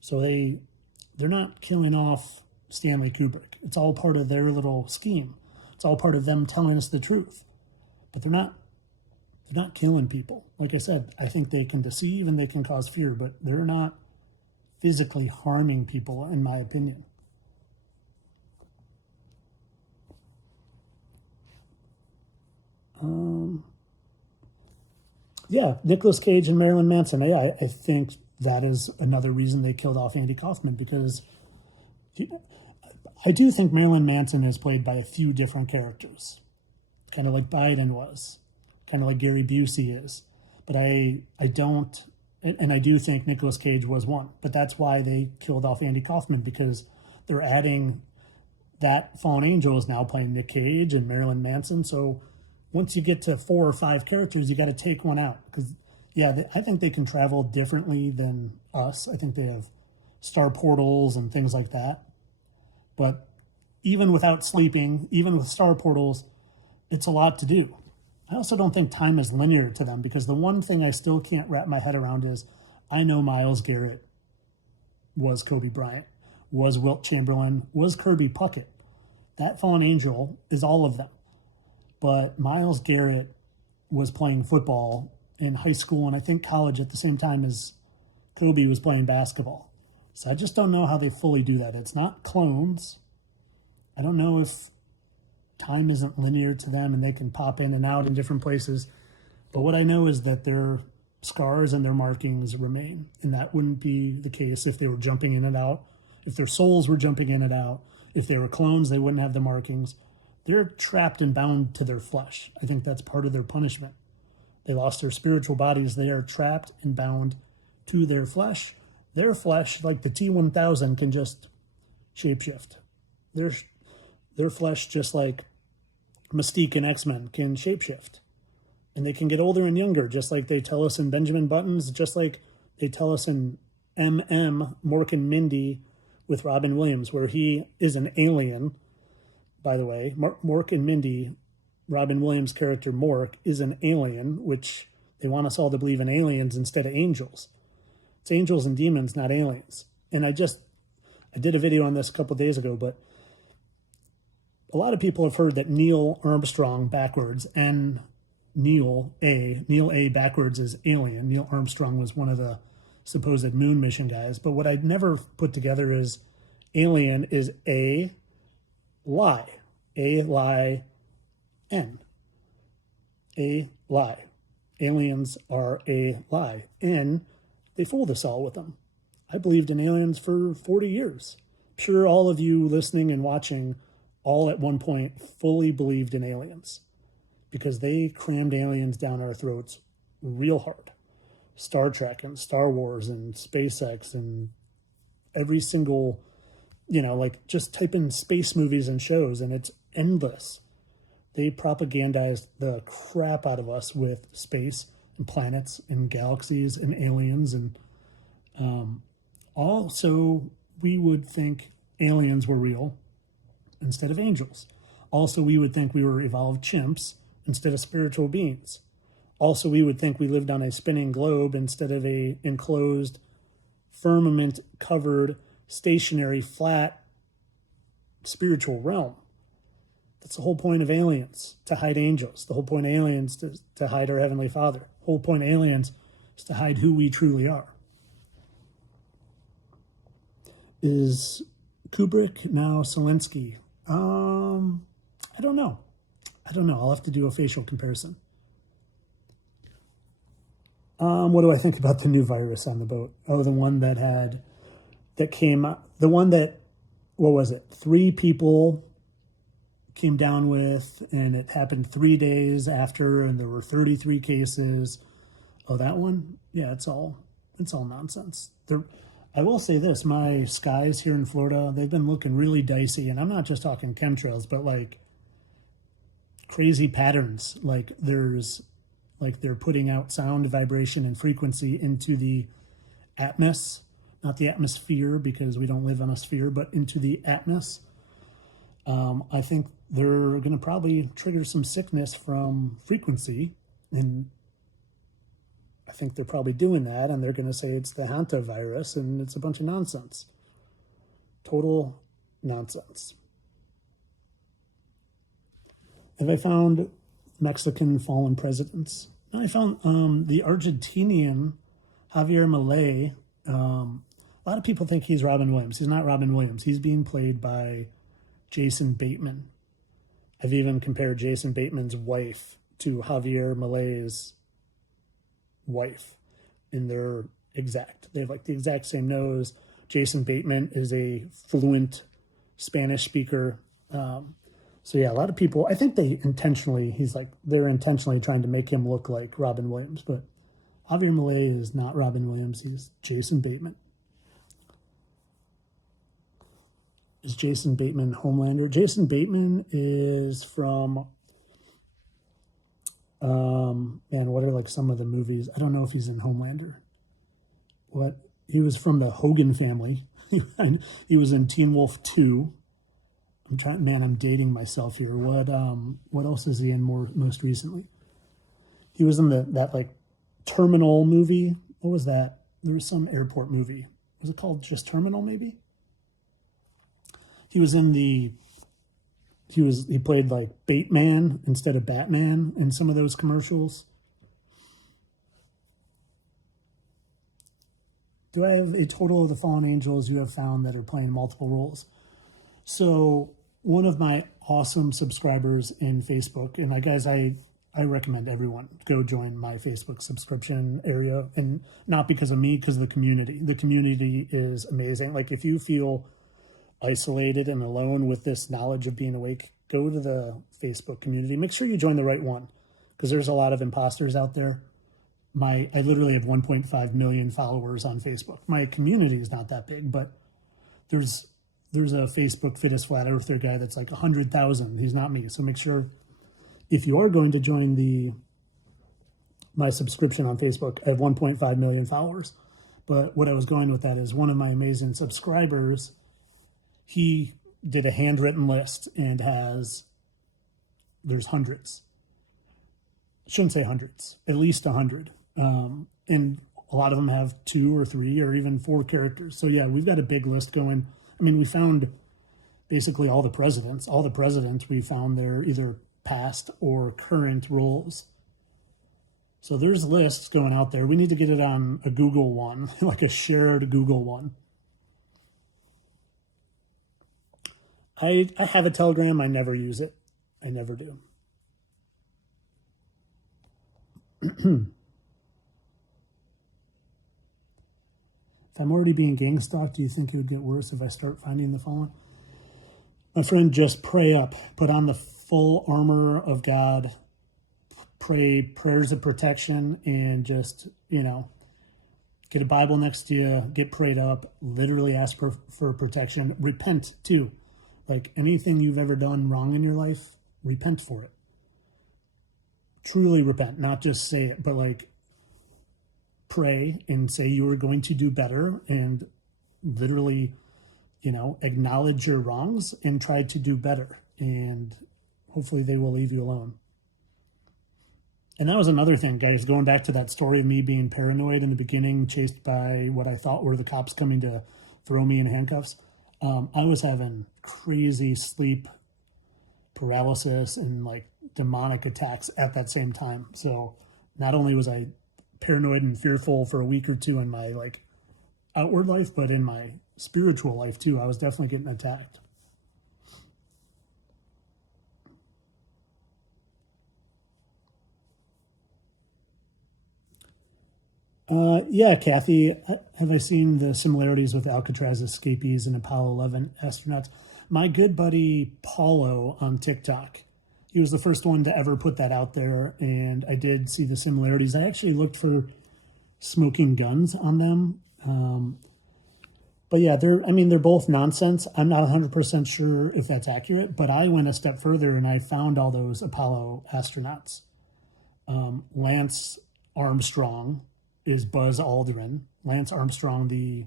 So they're not killing off Stanley Kubrick. It's all part of their little scheme. It's all part of them telling us the truth. But they're not killing people. Like I said, I think they can deceive and they can cause fear, but they're not physically harming people, in my opinion. Yeah, Nicolas Cage and Marilyn Manson. I think that is another reason they killed off Andy Kaufman, because I do think Marilyn Manson is played by a few different characters, kind of like Biden was, kind of like Gary Busey is. But I don't, and I do think Nicolas Cage was one. But that's why they killed off Andy Kaufman, because they're adding that fallen angel is now playing Nick Cage and Marilyn Manson. So once you get to 4 or 5 characters, you got to take one out. Because, yeah, I think they can travel differently than us. I think they have star portals and things like that. But even without sleeping, even with star portals, it's a lot to do. I also don't think time is linear to them, because the one thing I still can't wrap my head around is I know Myles Garrett was Kobe Bryant, was Wilt Chamberlain, was Kirby Puckett. That fallen angel is all of them. But Myles Garrett was playing football in high school and I think college at the same time as Kobe was playing basketball. So I just don't know how they fully do that. It's not clones. I don't know if time isn't linear to them and they can pop in and out in different places. But what I know is that their scars and their markings remain. And that wouldn't be the case if they were jumping in and out. If their souls were jumping in and out. If they were clones, they wouldn't have the markings. They're trapped and bound to their flesh. I think that's part of their punishment. They lost their spiritual bodies. They are trapped and bound to their flesh. Their flesh, like the T-1000, can just shapeshift. Their flesh, just like Mystique and X-Men, can shapeshift. And they can get older and younger, just like they tell us in Benjamin Buttons, just like they tell us in M.M., Mork and Mindy, with Robin Williams, where he is an alien. By the way, Mork and Mindy, Robin Williams' character Mork, is an alien, which they want us all to believe in aliens instead of angels. It's angels and demons, not aliens. And I did a video on this a couple of days ago, but a lot of people have heard that Neil Armstrong, backwards, N-E-I-L, Neil A backwards is alien. Neil Armstrong was one of the supposed moon mission guys. But what I'd never put together is alien is a lie. A lie N. A lie. Aliens are a lie. N, they fooled us all with them. I believed in aliens for 40 years. I'm sure all of you listening and watching all at one point fully believed in aliens because they crammed aliens down our throats real hard. Star Trek and Star Wars and SpaceX and every single, like just type in space movies and shows and it's endless. They propagandized the crap out of us with space and planets and galaxies and aliens. And also, we would think aliens were real instead of angels. Also, we would think we were evolved chimps instead of spiritual beings. Also, we would think we lived on a spinning globe instead of a enclosed, firmament-covered, stationary, flat, spiritual realm. That's the whole point of aliens, to hide angels. The whole point of aliens to hide our Heavenly Father. The whole point of aliens is to hide who we truly are. Is Kubrick now Zelensky? I don't know. I'll have to do a facial comparison. What do I think about the new virus on the boat? Oh, the one what was it? 3 people came down with, and it happened 3 days after, and there were 33 cases. Oh, that one? Yeah, it's all nonsense. I will say this, my skies here in Florida, they've been looking really dicey, and I'm not just talking chemtrails, but like crazy patterns. Like they're putting out sound, vibration, and frequency into the atmos, not the atmosphere because we don't live on a sphere, but into the atmos. I think they're going to probably trigger some sickness from frequency, and I think they're probably doing that, and they're going to say it's the hantavirus, and it's a bunch of nonsense. Total nonsense. Have I found Mexican fallen presidents? No, I found the Argentinian Javier Milei. A lot of people think he's Robin Williams. He's not Robin Williams. He's being played by Jason Bateman. I've even compared Jason Bateman's wife to Javier Milei's wife, and they have like the exact same nose. Jason Bateman is a fluent Spanish speaker. So yeah, a lot of people, I think they're intentionally trying to make him look like Robin Williams, but Javier Milei is not Robin Williams. He's Jason Bateman. Is Jason Bateman Homelander? Jason Bateman is from, what are like some of the movies? I don't know if he's in Homelander. He was from the Hogan family. He was in Teen Wolf 2. I'm dating myself here. What else is he in most recently? He was in that like Terminal movie. What was that? There was some airport movie. Was it called just Terminal maybe? He was in he played like Bateman instead of Batman in some of those commercials. Do I have a total of the fallen angels you have found that are playing multiple roles? So one of my awesome subscribers in Facebook, and I recommend everyone go join my Facebook subscription area, and not because of me, because of the community. The community is amazing. Like if you feel isolated and alone with this knowledge of being awake, go to the Facebook community. Make sure you join the right one, because there's a lot of imposters out there. I literally have 1.5 million followers on Facebook. My community is not that big, but there's a Facebook Fittest Flat Earther guy that's like 100,000. He's not me. So make sure if you are going to join my subscription on Facebook, I have 1.5 million followers. But what I was going with that is one of my amazing subscribers, he did a handwritten list and there's hundreds. I shouldn't say hundreds, at least 100. And a lot of them have 2 or 3 or even 4 characters. So yeah, we've got a big list going. I mean, we found basically all the presidents. All the presidents, we found their either past or current roles So there's lists going out there. We need to get it on a Google one, like a shared Google one. I have a Telegram. I never use it. I never do. If I'm already being gang stalked, do you think it would get worse if I start finding the fallen? My friend, just pray up. Put on the full armor of God. Pray prayers of protection and just, get a Bible next to you. Get prayed up. Literally ask for protection. Repent, too. Like anything you've ever done wrong in your life, repent for it. Truly repent, not just say it, but like pray and say you are going to do better and literally, acknowledge your wrongs and try to do better. And hopefully they will leave you alone. And that was another thing, guys, going back to that story of me being paranoid in the beginning, chased by what I thought were the cops coming to throw me in handcuffs. I was having crazy sleep paralysis and like demonic attacks at that same time. So not only was I paranoid and fearful for a week or two in my like outward life, but in my spiritual life too, I was definitely getting attacked. Yeah, Kathy, have I seen the similarities with Alcatraz escapees and Apollo 11 astronauts? My good buddy Paulo on TikTok, he was the first one to ever put that out there, and I did see the similarities. I actually looked for smoking guns on them. But yeah, they're both nonsense. I'm not 100% sure if that's accurate, but I went a step further and I found all those Apollo astronauts. Lance Armstrong is Buzz Aldrin. Lance Armstrong, the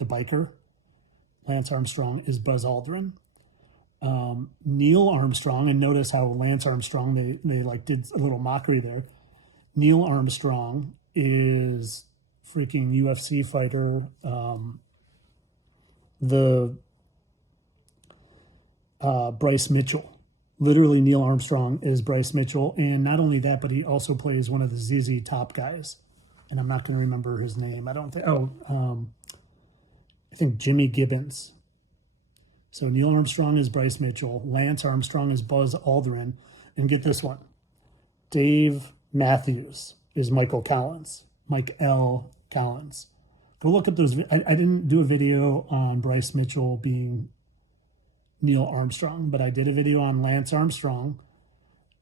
biker. Lance Armstrong is Buzz Aldrin. Neil Armstrong, and notice how Lance Armstrong, they like did a little mockery there. Neil Armstrong is freaking UFC fighter. Bryce Mitchell. Literally, Neil Armstrong is Bryce Mitchell. And not only that, but he also plays one of the ZZ Top guys. And I'm not going to remember his name. I think Jimmy Gibbons. So Neil Armstrong is Bryce Mitchell. Lance Armstrong is Buzz Aldrin. And get this one. Dave Matthews is Michael Collins. Mike L. Collins. Go look up those. I didn't do a video on Bryce Mitchell being Neil Armstrong, but I did a video on Lance Armstrong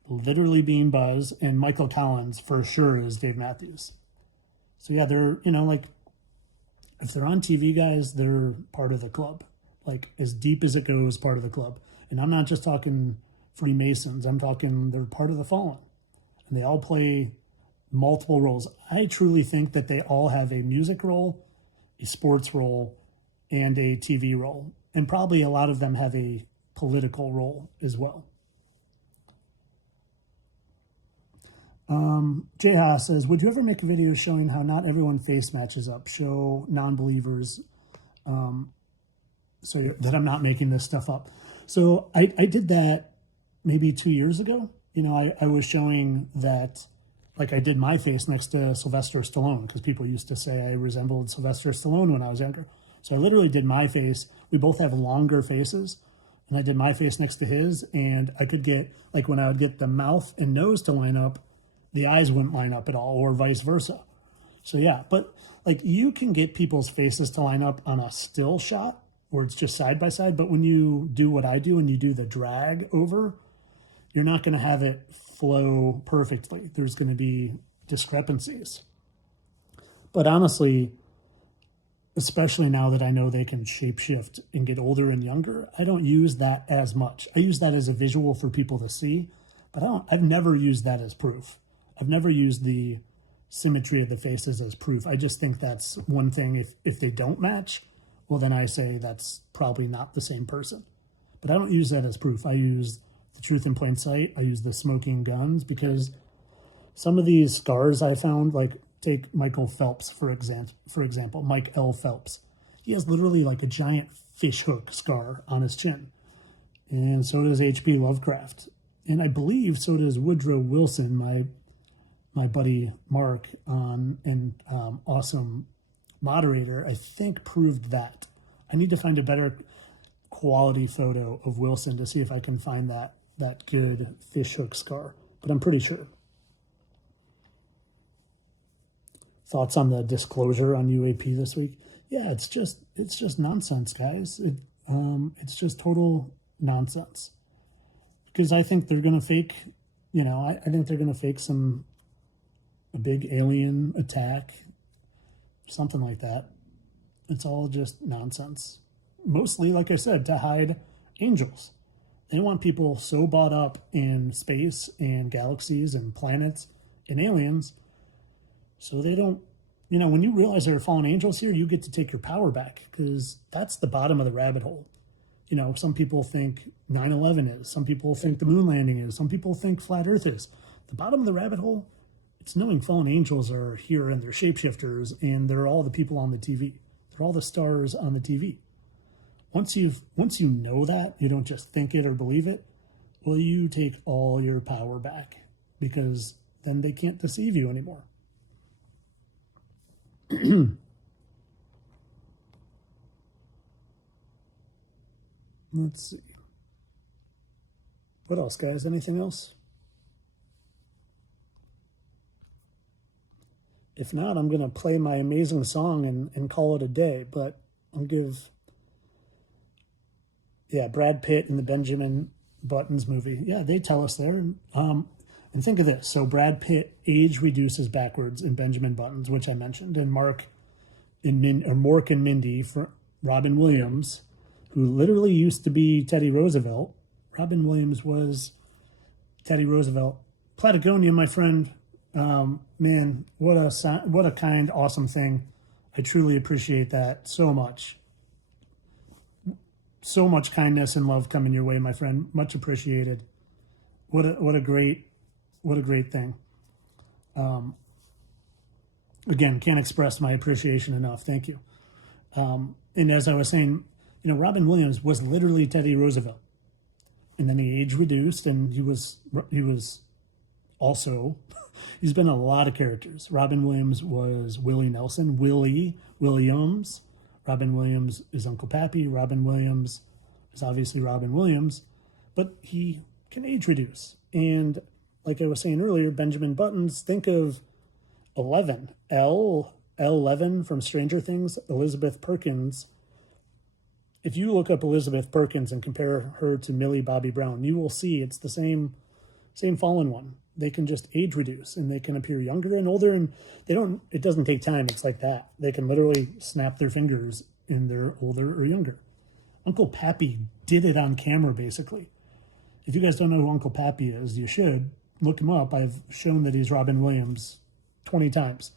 literally being Buzz, and Michael Collins for sure is Dave Matthews. So yeah, they're, like, if they're on TV, guys, they're part of the club. Like, as deep as it goes, part of the club. And I'm not just talking Freemasons. I'm talking they're part of the fallen. And they all play multiple roles. I truly think that they all have a music role, a sports role, and a TV role. And probably a lot of them have a political role as well. Jay Haas says, would you ever make a video showing how not everyone face matches up? Show non-believers so that I'm not making this stuff up. So I did that maybe 2 years ago. I was showing that, like, I did my face next to Sylvester Stallone because people used to say I resembled Sylvester Stallone when I was younger. So I literally did my face. We both have longer faces. And I did my face next to his. And I could get, like, when I would get the mouth and nose to line up, the eyes wouldn't line up at all, or vice versa. So yeah, but like you can get people's faces to line up on a still shot where it's just side by side. But when you do what I do and you do the drag over, you're not going to have it flow perfectly. There's going to be discrepancies. But honestly, especially now that I know they can shapeshift and get older and younger, I don't use that as much. I use that as a visual for people to see, but I've never used that as proof. I've never used the symmetry of the faces as proof. I just think that's one thing. If they don't match, well, then I say that's probably not the same person. But I don't use that as proof. I use the truth in plain sight. I use the smoking guns because some of these scars I found, like take Michael Phelps, for example, Mike L. Phelps. He has literally like a giant fish hook scar on his chin. And so does H.P. Lovecraft. And I believe so does Woodrow Wilson, my my buddy Mark on, and awesome moderator, I think proved that. I need to find a better quality photo of Wilson to see if I can find that good fish hook scar, but I'm pretty sure. Thoughts on the disclosure on UAP this week? Yeah, it's just nonsense, guys. It's just total nonsense. Because I think they're going to fake, I think they're going to fake a big alien attack, something like that. It's all just nonsense. Mostly, like I said, to hide angels. They want people so bought up in space and galaxies and planets and aliens, so they don't, when you realize there are fallen angels here, you get to take your power back, because that's the bottom of the rabbit hole. Some people think 9/11 is, some people think the moon landing is, some people think flat earth is. The bottom of the rabbit hole, it's knowing fallen angels are here and they're shapeshifters and they're all the people on the TV. They're all the stars on the TV. Once you know that, you don't just think it or believe it, well, you take all your power back, because then they can't deceive you anymore. Let's see. What else, guys? Anything else? If not, I'm going to play my amazing song and call it a day, but I'll give... Yeah, Brad Pitt in the Benjamin Buttons movie. Yeah, they tell us there. And think of this. So Brad Pitt age reduces backwards in Benjamin Buttons, which I mentioned, and Mork and Mindy for Robin Williams, who literally used to be Teddy Roosevelt. Robin Williams was Teddy Roosevelt. Patagonia, my friend, man, what a kind, awesome thing. I truly appreciate that so much. So much kindness and love coming your way, my friend. Much appreciated. What a great thing. Again, can't express my appreciation enough. Thank you. And as I was saying, Robin Williams was literally Teddy Roosevelt, and then he age reduced, and he was also he's been a lot of characters. Robin Williams was Willie Nelson, Williams. Robin Williams is Uncle Pappy. Robin Williams is obviously Robin Williams, but he can age reduce. And like I was saying earlier, Benjamin Buttons, think of 11, L11 from Stranger Things, Elizabeth Perkins. If you look up Elizabeth Perkins and compare her to Millie Bobby Brown, you will see it's the same fallen one. They can just age reduce, and they can appear younger and older, and it doesn't take time. It's like that. They can literally snap their fingers and they're older or younger. Uncle Pappy did it on camera, basically. If you guys don't know who Uncle Pappy is, you should look him up. I've shown that he's Robin Williams 20 times,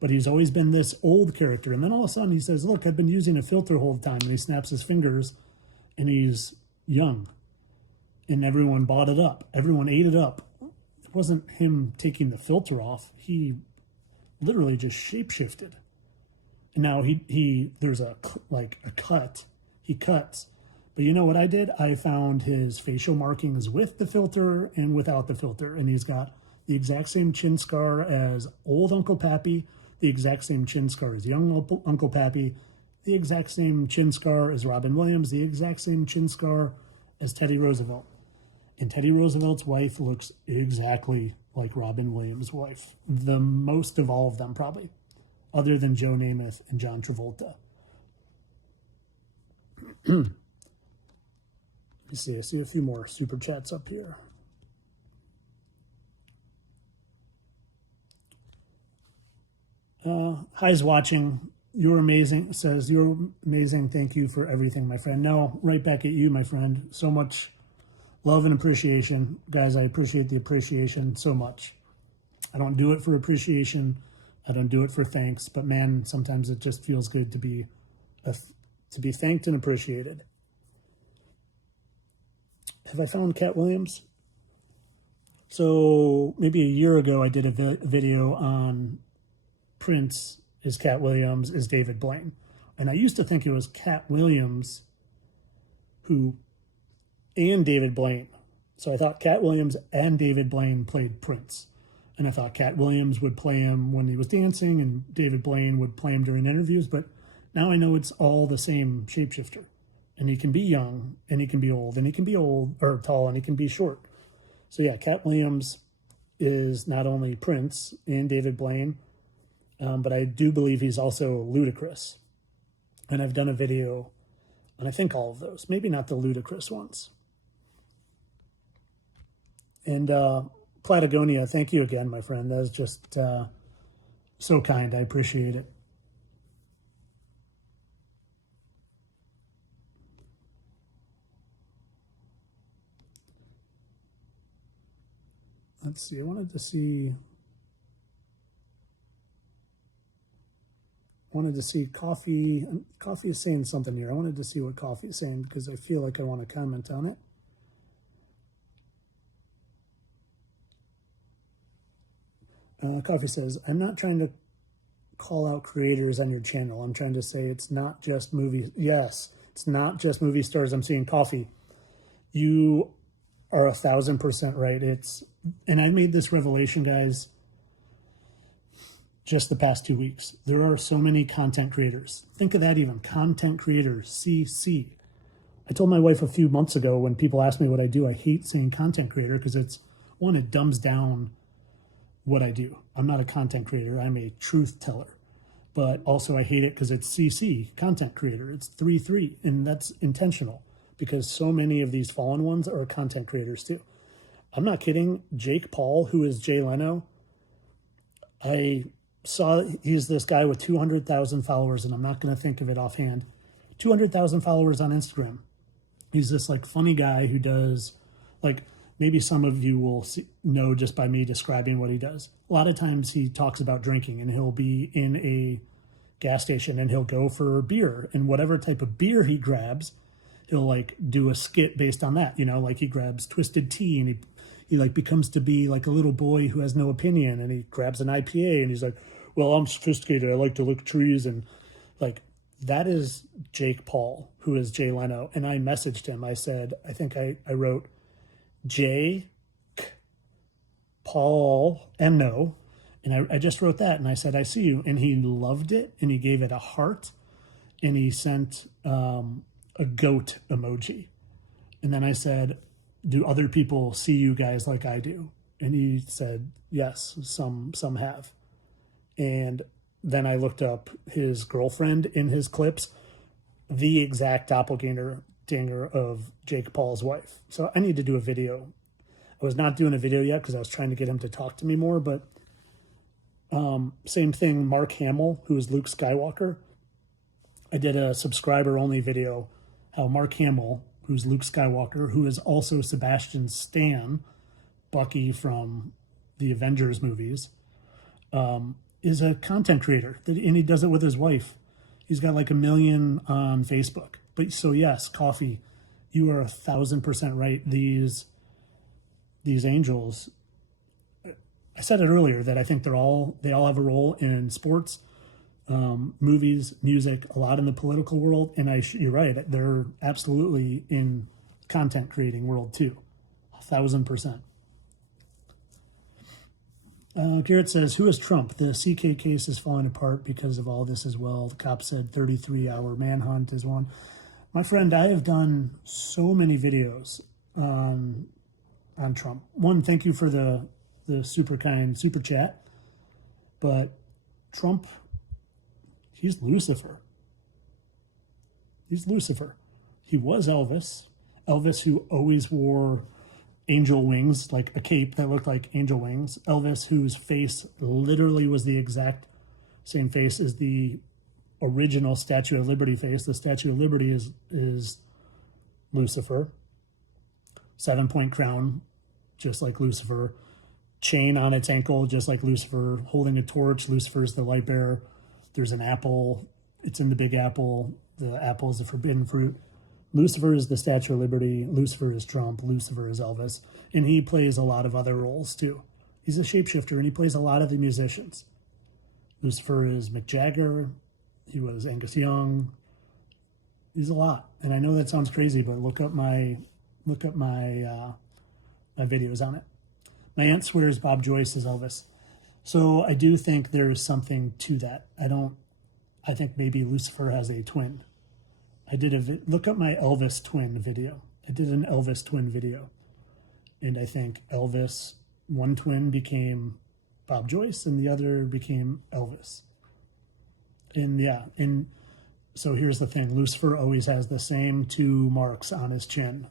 but he's always been this old character. And then all of a sudden he says, look, I've been using a filter whole time, and he snaps his fingers and he's young, and everyone bought it up. Everyone ate it up. It wasn't him taking the filter off. He literally just shapeshifted. And now there's a cut. He cuts. But you know what I did? I found his facial markings with the filter and without the filter. And he's got the exact same chin scar as old Uncle Pappy, the exact same chin scar as young Uncle Pappy, the exact same chin scar as Robin Williams, the exact same chin scar as Teddy Roosevelt. And Teddy Roosevelt's wife looks exactly like Robin Williams' wife. The most of all of them, probably, other than Joe Namath and John Travolta. Let me see. I see a few more super chats up here. Hi's watching. You're amazing. Says, you're amazing. Thank you for everything, my friend. No, right back at you, my friend. So much love and appreciation. Guys, I appreciate the appreciation so much. I don't do it for appreciation. I don't do it for thanks. But man, sometimes it just feels good to be thanked and appreciated. Have I found Cat Williams? So maybe a year ago, I did a video on Prince is Cat Williams is David Blaine. And I used to think it was Cat Williams and David Blaine. So I thought Cat Williams and David Blaine played Prince. And I thought Cat Williams would play him when he was dancing and David Blaine would play him during interviews. But now I know it's all the same shapeshifter. And he can be young and he can be old and he can be old or tall and he can be short. So yeah, Cat Williams is not only Prince and David Blaine, but I do believe he's also Ludacris. And I've done a video on I think all of those, maybe not the Ludacris ones. And Patagonia, thank you again, my friend. That is just so kind. I appreciate it. Let's see. I wanted to see Coffee. Coffee is saying something here. I wanted to see what Coffee is saying because I feel like I want to comment on it. Coffee says, I'm not trying to call out creators on your channel. I'm trying to say it's not just movies. Yes, it's not just movie stars. I'm seeing Coffee. You are 1,000% right. And I made this revelation, guys, just the past 2 weeks. There are so many content creators. Think of that even. Content creators, CC. I told my wife a few months ago when people ask me what I do, I hate saying content creator because it dumbs down what I do. I'm not a content creator. I'm a truth teller. But also I hate it because it's CC, content creator. It's 3-3, and that's intentional because so many of these fallen ones are content creators too. I'm not kidding. Jake Paul, who is Jay Leno, I saw he's this guy with 200,000 followers, and I'm not going to think of it offhand. 200,000 followers on Instagram. He's this like funny guy who does like, maybe some of you will know just by me describing what he does. A lot of times he talks about drinking and he'll be in a gas station and he'll go for beer, and whatever type of beer he grabs, he'll like do a skit based on that. Like he grabs Twisted Tea and he like becomes to be like a little boy who has no opinion, and he grabs an IPA and he's like, well, I'm sophisticated. I like to lick trees. And like, that is Jake Paul, who is Jay Leno. And I messaged him. I said, I think I wrote Jake Paul Eno. And I just wrote that. And I said, I see you. And he loved it. And he gave it a heart. And he sent a goat emoji. And then I said, do other people see you guys like I do? And he said, yes, some have. And then I looked up his girlfriend in his clips, the exact doppelganger of Jake Paul's wife. So I need to do a video. I was not doing a video yet because I was trying to get him to talk to me more, but same thing, Mark Hamill, who is Luke Skywalker. I did a subscriber-only video how Mark Hamill, who's Luke Skywalker, who is also Sebastian Stan, Bucky from the Avengers movies, is a content creator, and he does it with his wife. He's got like 1 million on Facebook. But so yes, Coffee, you are 1,000% right. These angels, I said it earlier that I think they all have a role in sports, movies, music, a lot in the political world, and you're right, they're absolutely in content creating world too, 1,000%. Garrett says, who is Trump? The CK case is falling apart because of all this as well. The cop said 33-hour manhunt is one. My friend, I have done so many videos on Trump. One, thank you for the super kind super chat. But Trump, he's Lucifer. He's Lucifer. He was Elvis. Elvis, who always wore angel wings, like a cape that looked like angel wings. Elvis, whose face literally was the exact same face as the original Statue of Liberty face. The Statue of Liberty is Lucifer. 7-point crown, just like Lucifer. Chain on its ankle, just like Lucifer. Holding a torch, Lucifer is the light bearer. There's an apple. It's in the big apple. The apple is the forbidden fruit. Lucifer is the Statue of Liberty. Lucifer is Trump. Lucifer is Elvis. And he plays a lot of other roles, too. He's a shapeshifter, and he plays a lot of the musicians. Lucifer is Mick Jagger. He was Angus Young. He's a lot. And I know that sounds crazy, but look up my videos on it. My aunt swears Bob Joyce is Elvis. So I do think there is something to that. I think maybe Lucifer has a twin. I did look up my Elvis twin video. I did an Elvis twin video. And I think Elvis, one twin became Bob Joyce and the other became Elvis. And so here's the thing. Lucifer always has the same two marks on his chin.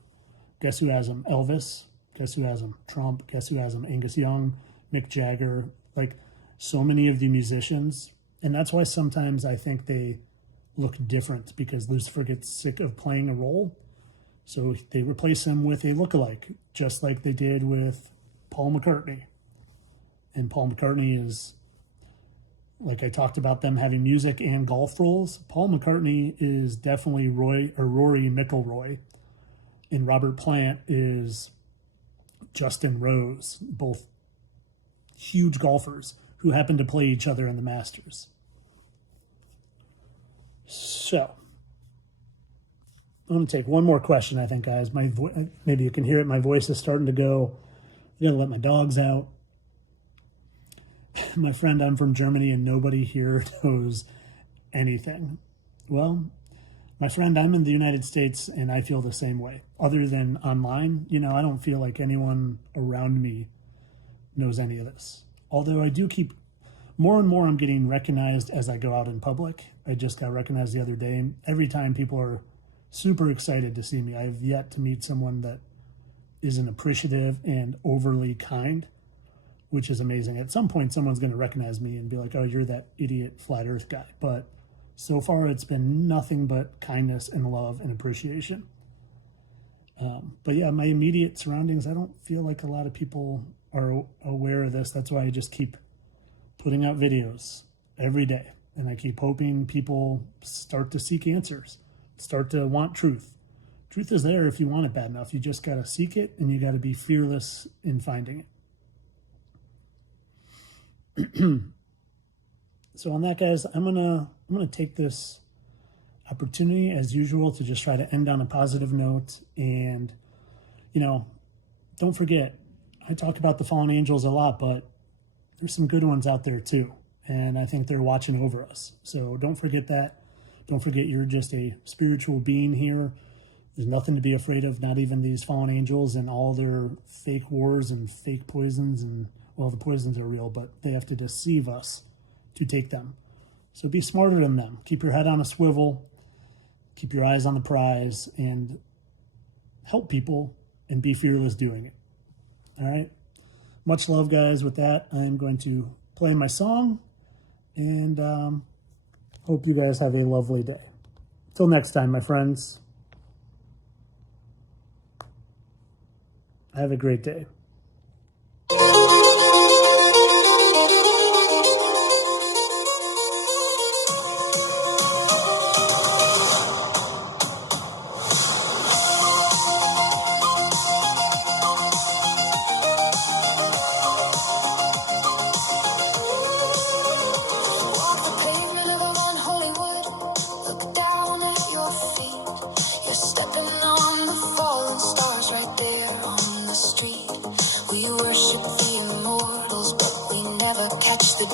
Guess who has them? Elvis. Guess who has them? Trump. Guess who has them? Angus Young, Mick Jagger. Like so many of the musicians. And that's why sometimes I think they look different, because Lucifer gets sick of playing a role. So they replace him with a lookalike, just like they did with Paul McCartney. And Paul McCartney is, like I talked about them having music and golf roles. Paul McCartney is definitely Rory McIlroy. And Robert Plant is Justin Rose, both huge golfers who happen to play each other in the Masters. So, I'm going to take one more question, I think, guys. Maybe you can hear it. My voice is starting to go. I got to let my dogs out. My friend, I'm from Germany, and nobody here knows anything. Well, my friend, I'm in the United States, and I feel the same way. Other than online, I don't feel like anyone around me knows any of this. Although I do keep, more and more I'm getting recognized as I go out in public. I just got recognized the other day, and every time people are super excited to see me. I have yet to meet someone that isn't appreciative and overly kind, which is amazing. At some point, someone's going to recognize me and be like, oh, you're that idiot flat earth guy. But so far, it's been nothing but kindness and love and appreciation. But yeah, my immediate surroundings, I don't feel like a lot of people are aware of this. That's why I just keep putting out videos every day. And I keep hoping people start to seek answers, start to want truth. Truth is there if you want it bad enough. You just got to seek it, and you got to be fearless in finding it. So on that, guys, I'm gonna take this opportunity as usual to just try to end on a positive note. And don't forget, I talk about the fallen angels a lot, but there's some good ones out there too, and I think they're watching over us. So don't forget that. Don't forget you're just a spiritual being here. There's nothing to be afraid of, not even these fallen angels and all their fake wars and fake poisons. And, well, the poisons are real, but they have to deceive us to take them. So be smarter than them. Keep your head on a swivel. Keep your eyes on the prize and help people and be fearless doing it. All right? Much love, guys. With that, I'm going to play my song and hope you guys have a lovely day. Till next time, my friends. Have a great day.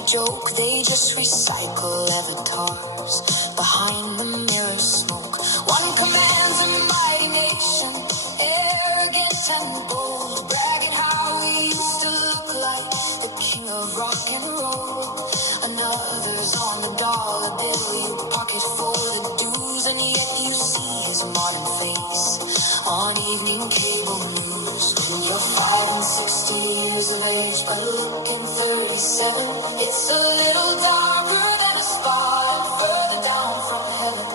Joke, they just recycle avatars behind the mirror smoke. One commands a mighty nation, arrogant and bold, bragging how we used to look like the king of rock and roll. Another's on the dollar bill, you pocket for the dues, and yet you see his modern face on evening cable news. You're 5 and 60 years of age, but looking 37. It's a little darker than a spot and further down from heaven.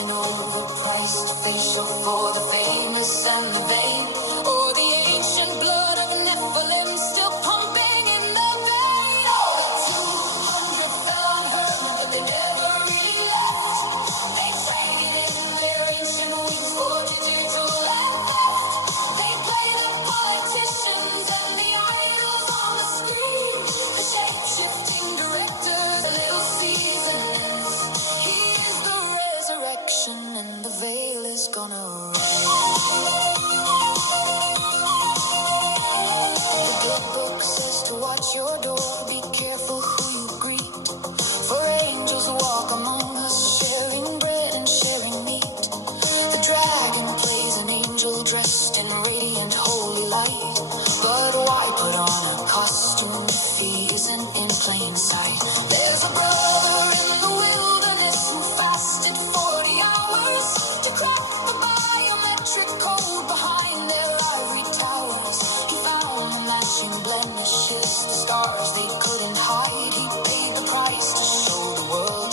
An overpriced facial for the famous and the vain, or the ancient blood of Nephilim still pumping in the vein. Oh, it's you, 100 fell on her, but they never really left. They traded in their ancient wings for digital left. They play the politicians and the idols on the screen. The shape-shifting directors. blemishes, the scars they couldn't hide. He paid the price to show the world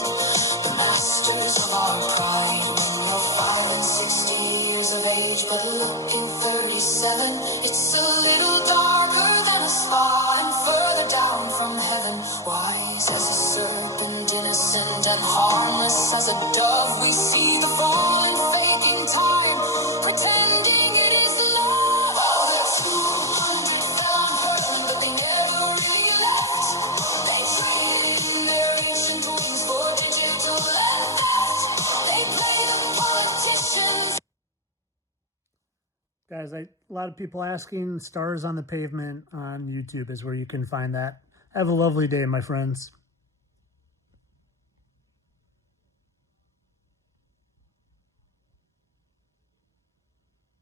the masters of our pride. When you're 5 and 60 years of age, but looking 37, it's a little darker than a spot and further down from heaven. Wise as a serpent, innocent and harmless as a dove, we see the fallen faking time, pretending it is love. Oh, they're 200 fell on Portland, but they never really left. They traded in their ancient wings for digital and theft. They play the politicians. Guys, a lot of people asking. Stars on the Pavement on YouTube is where you can find that. Have a lovely day, my friends.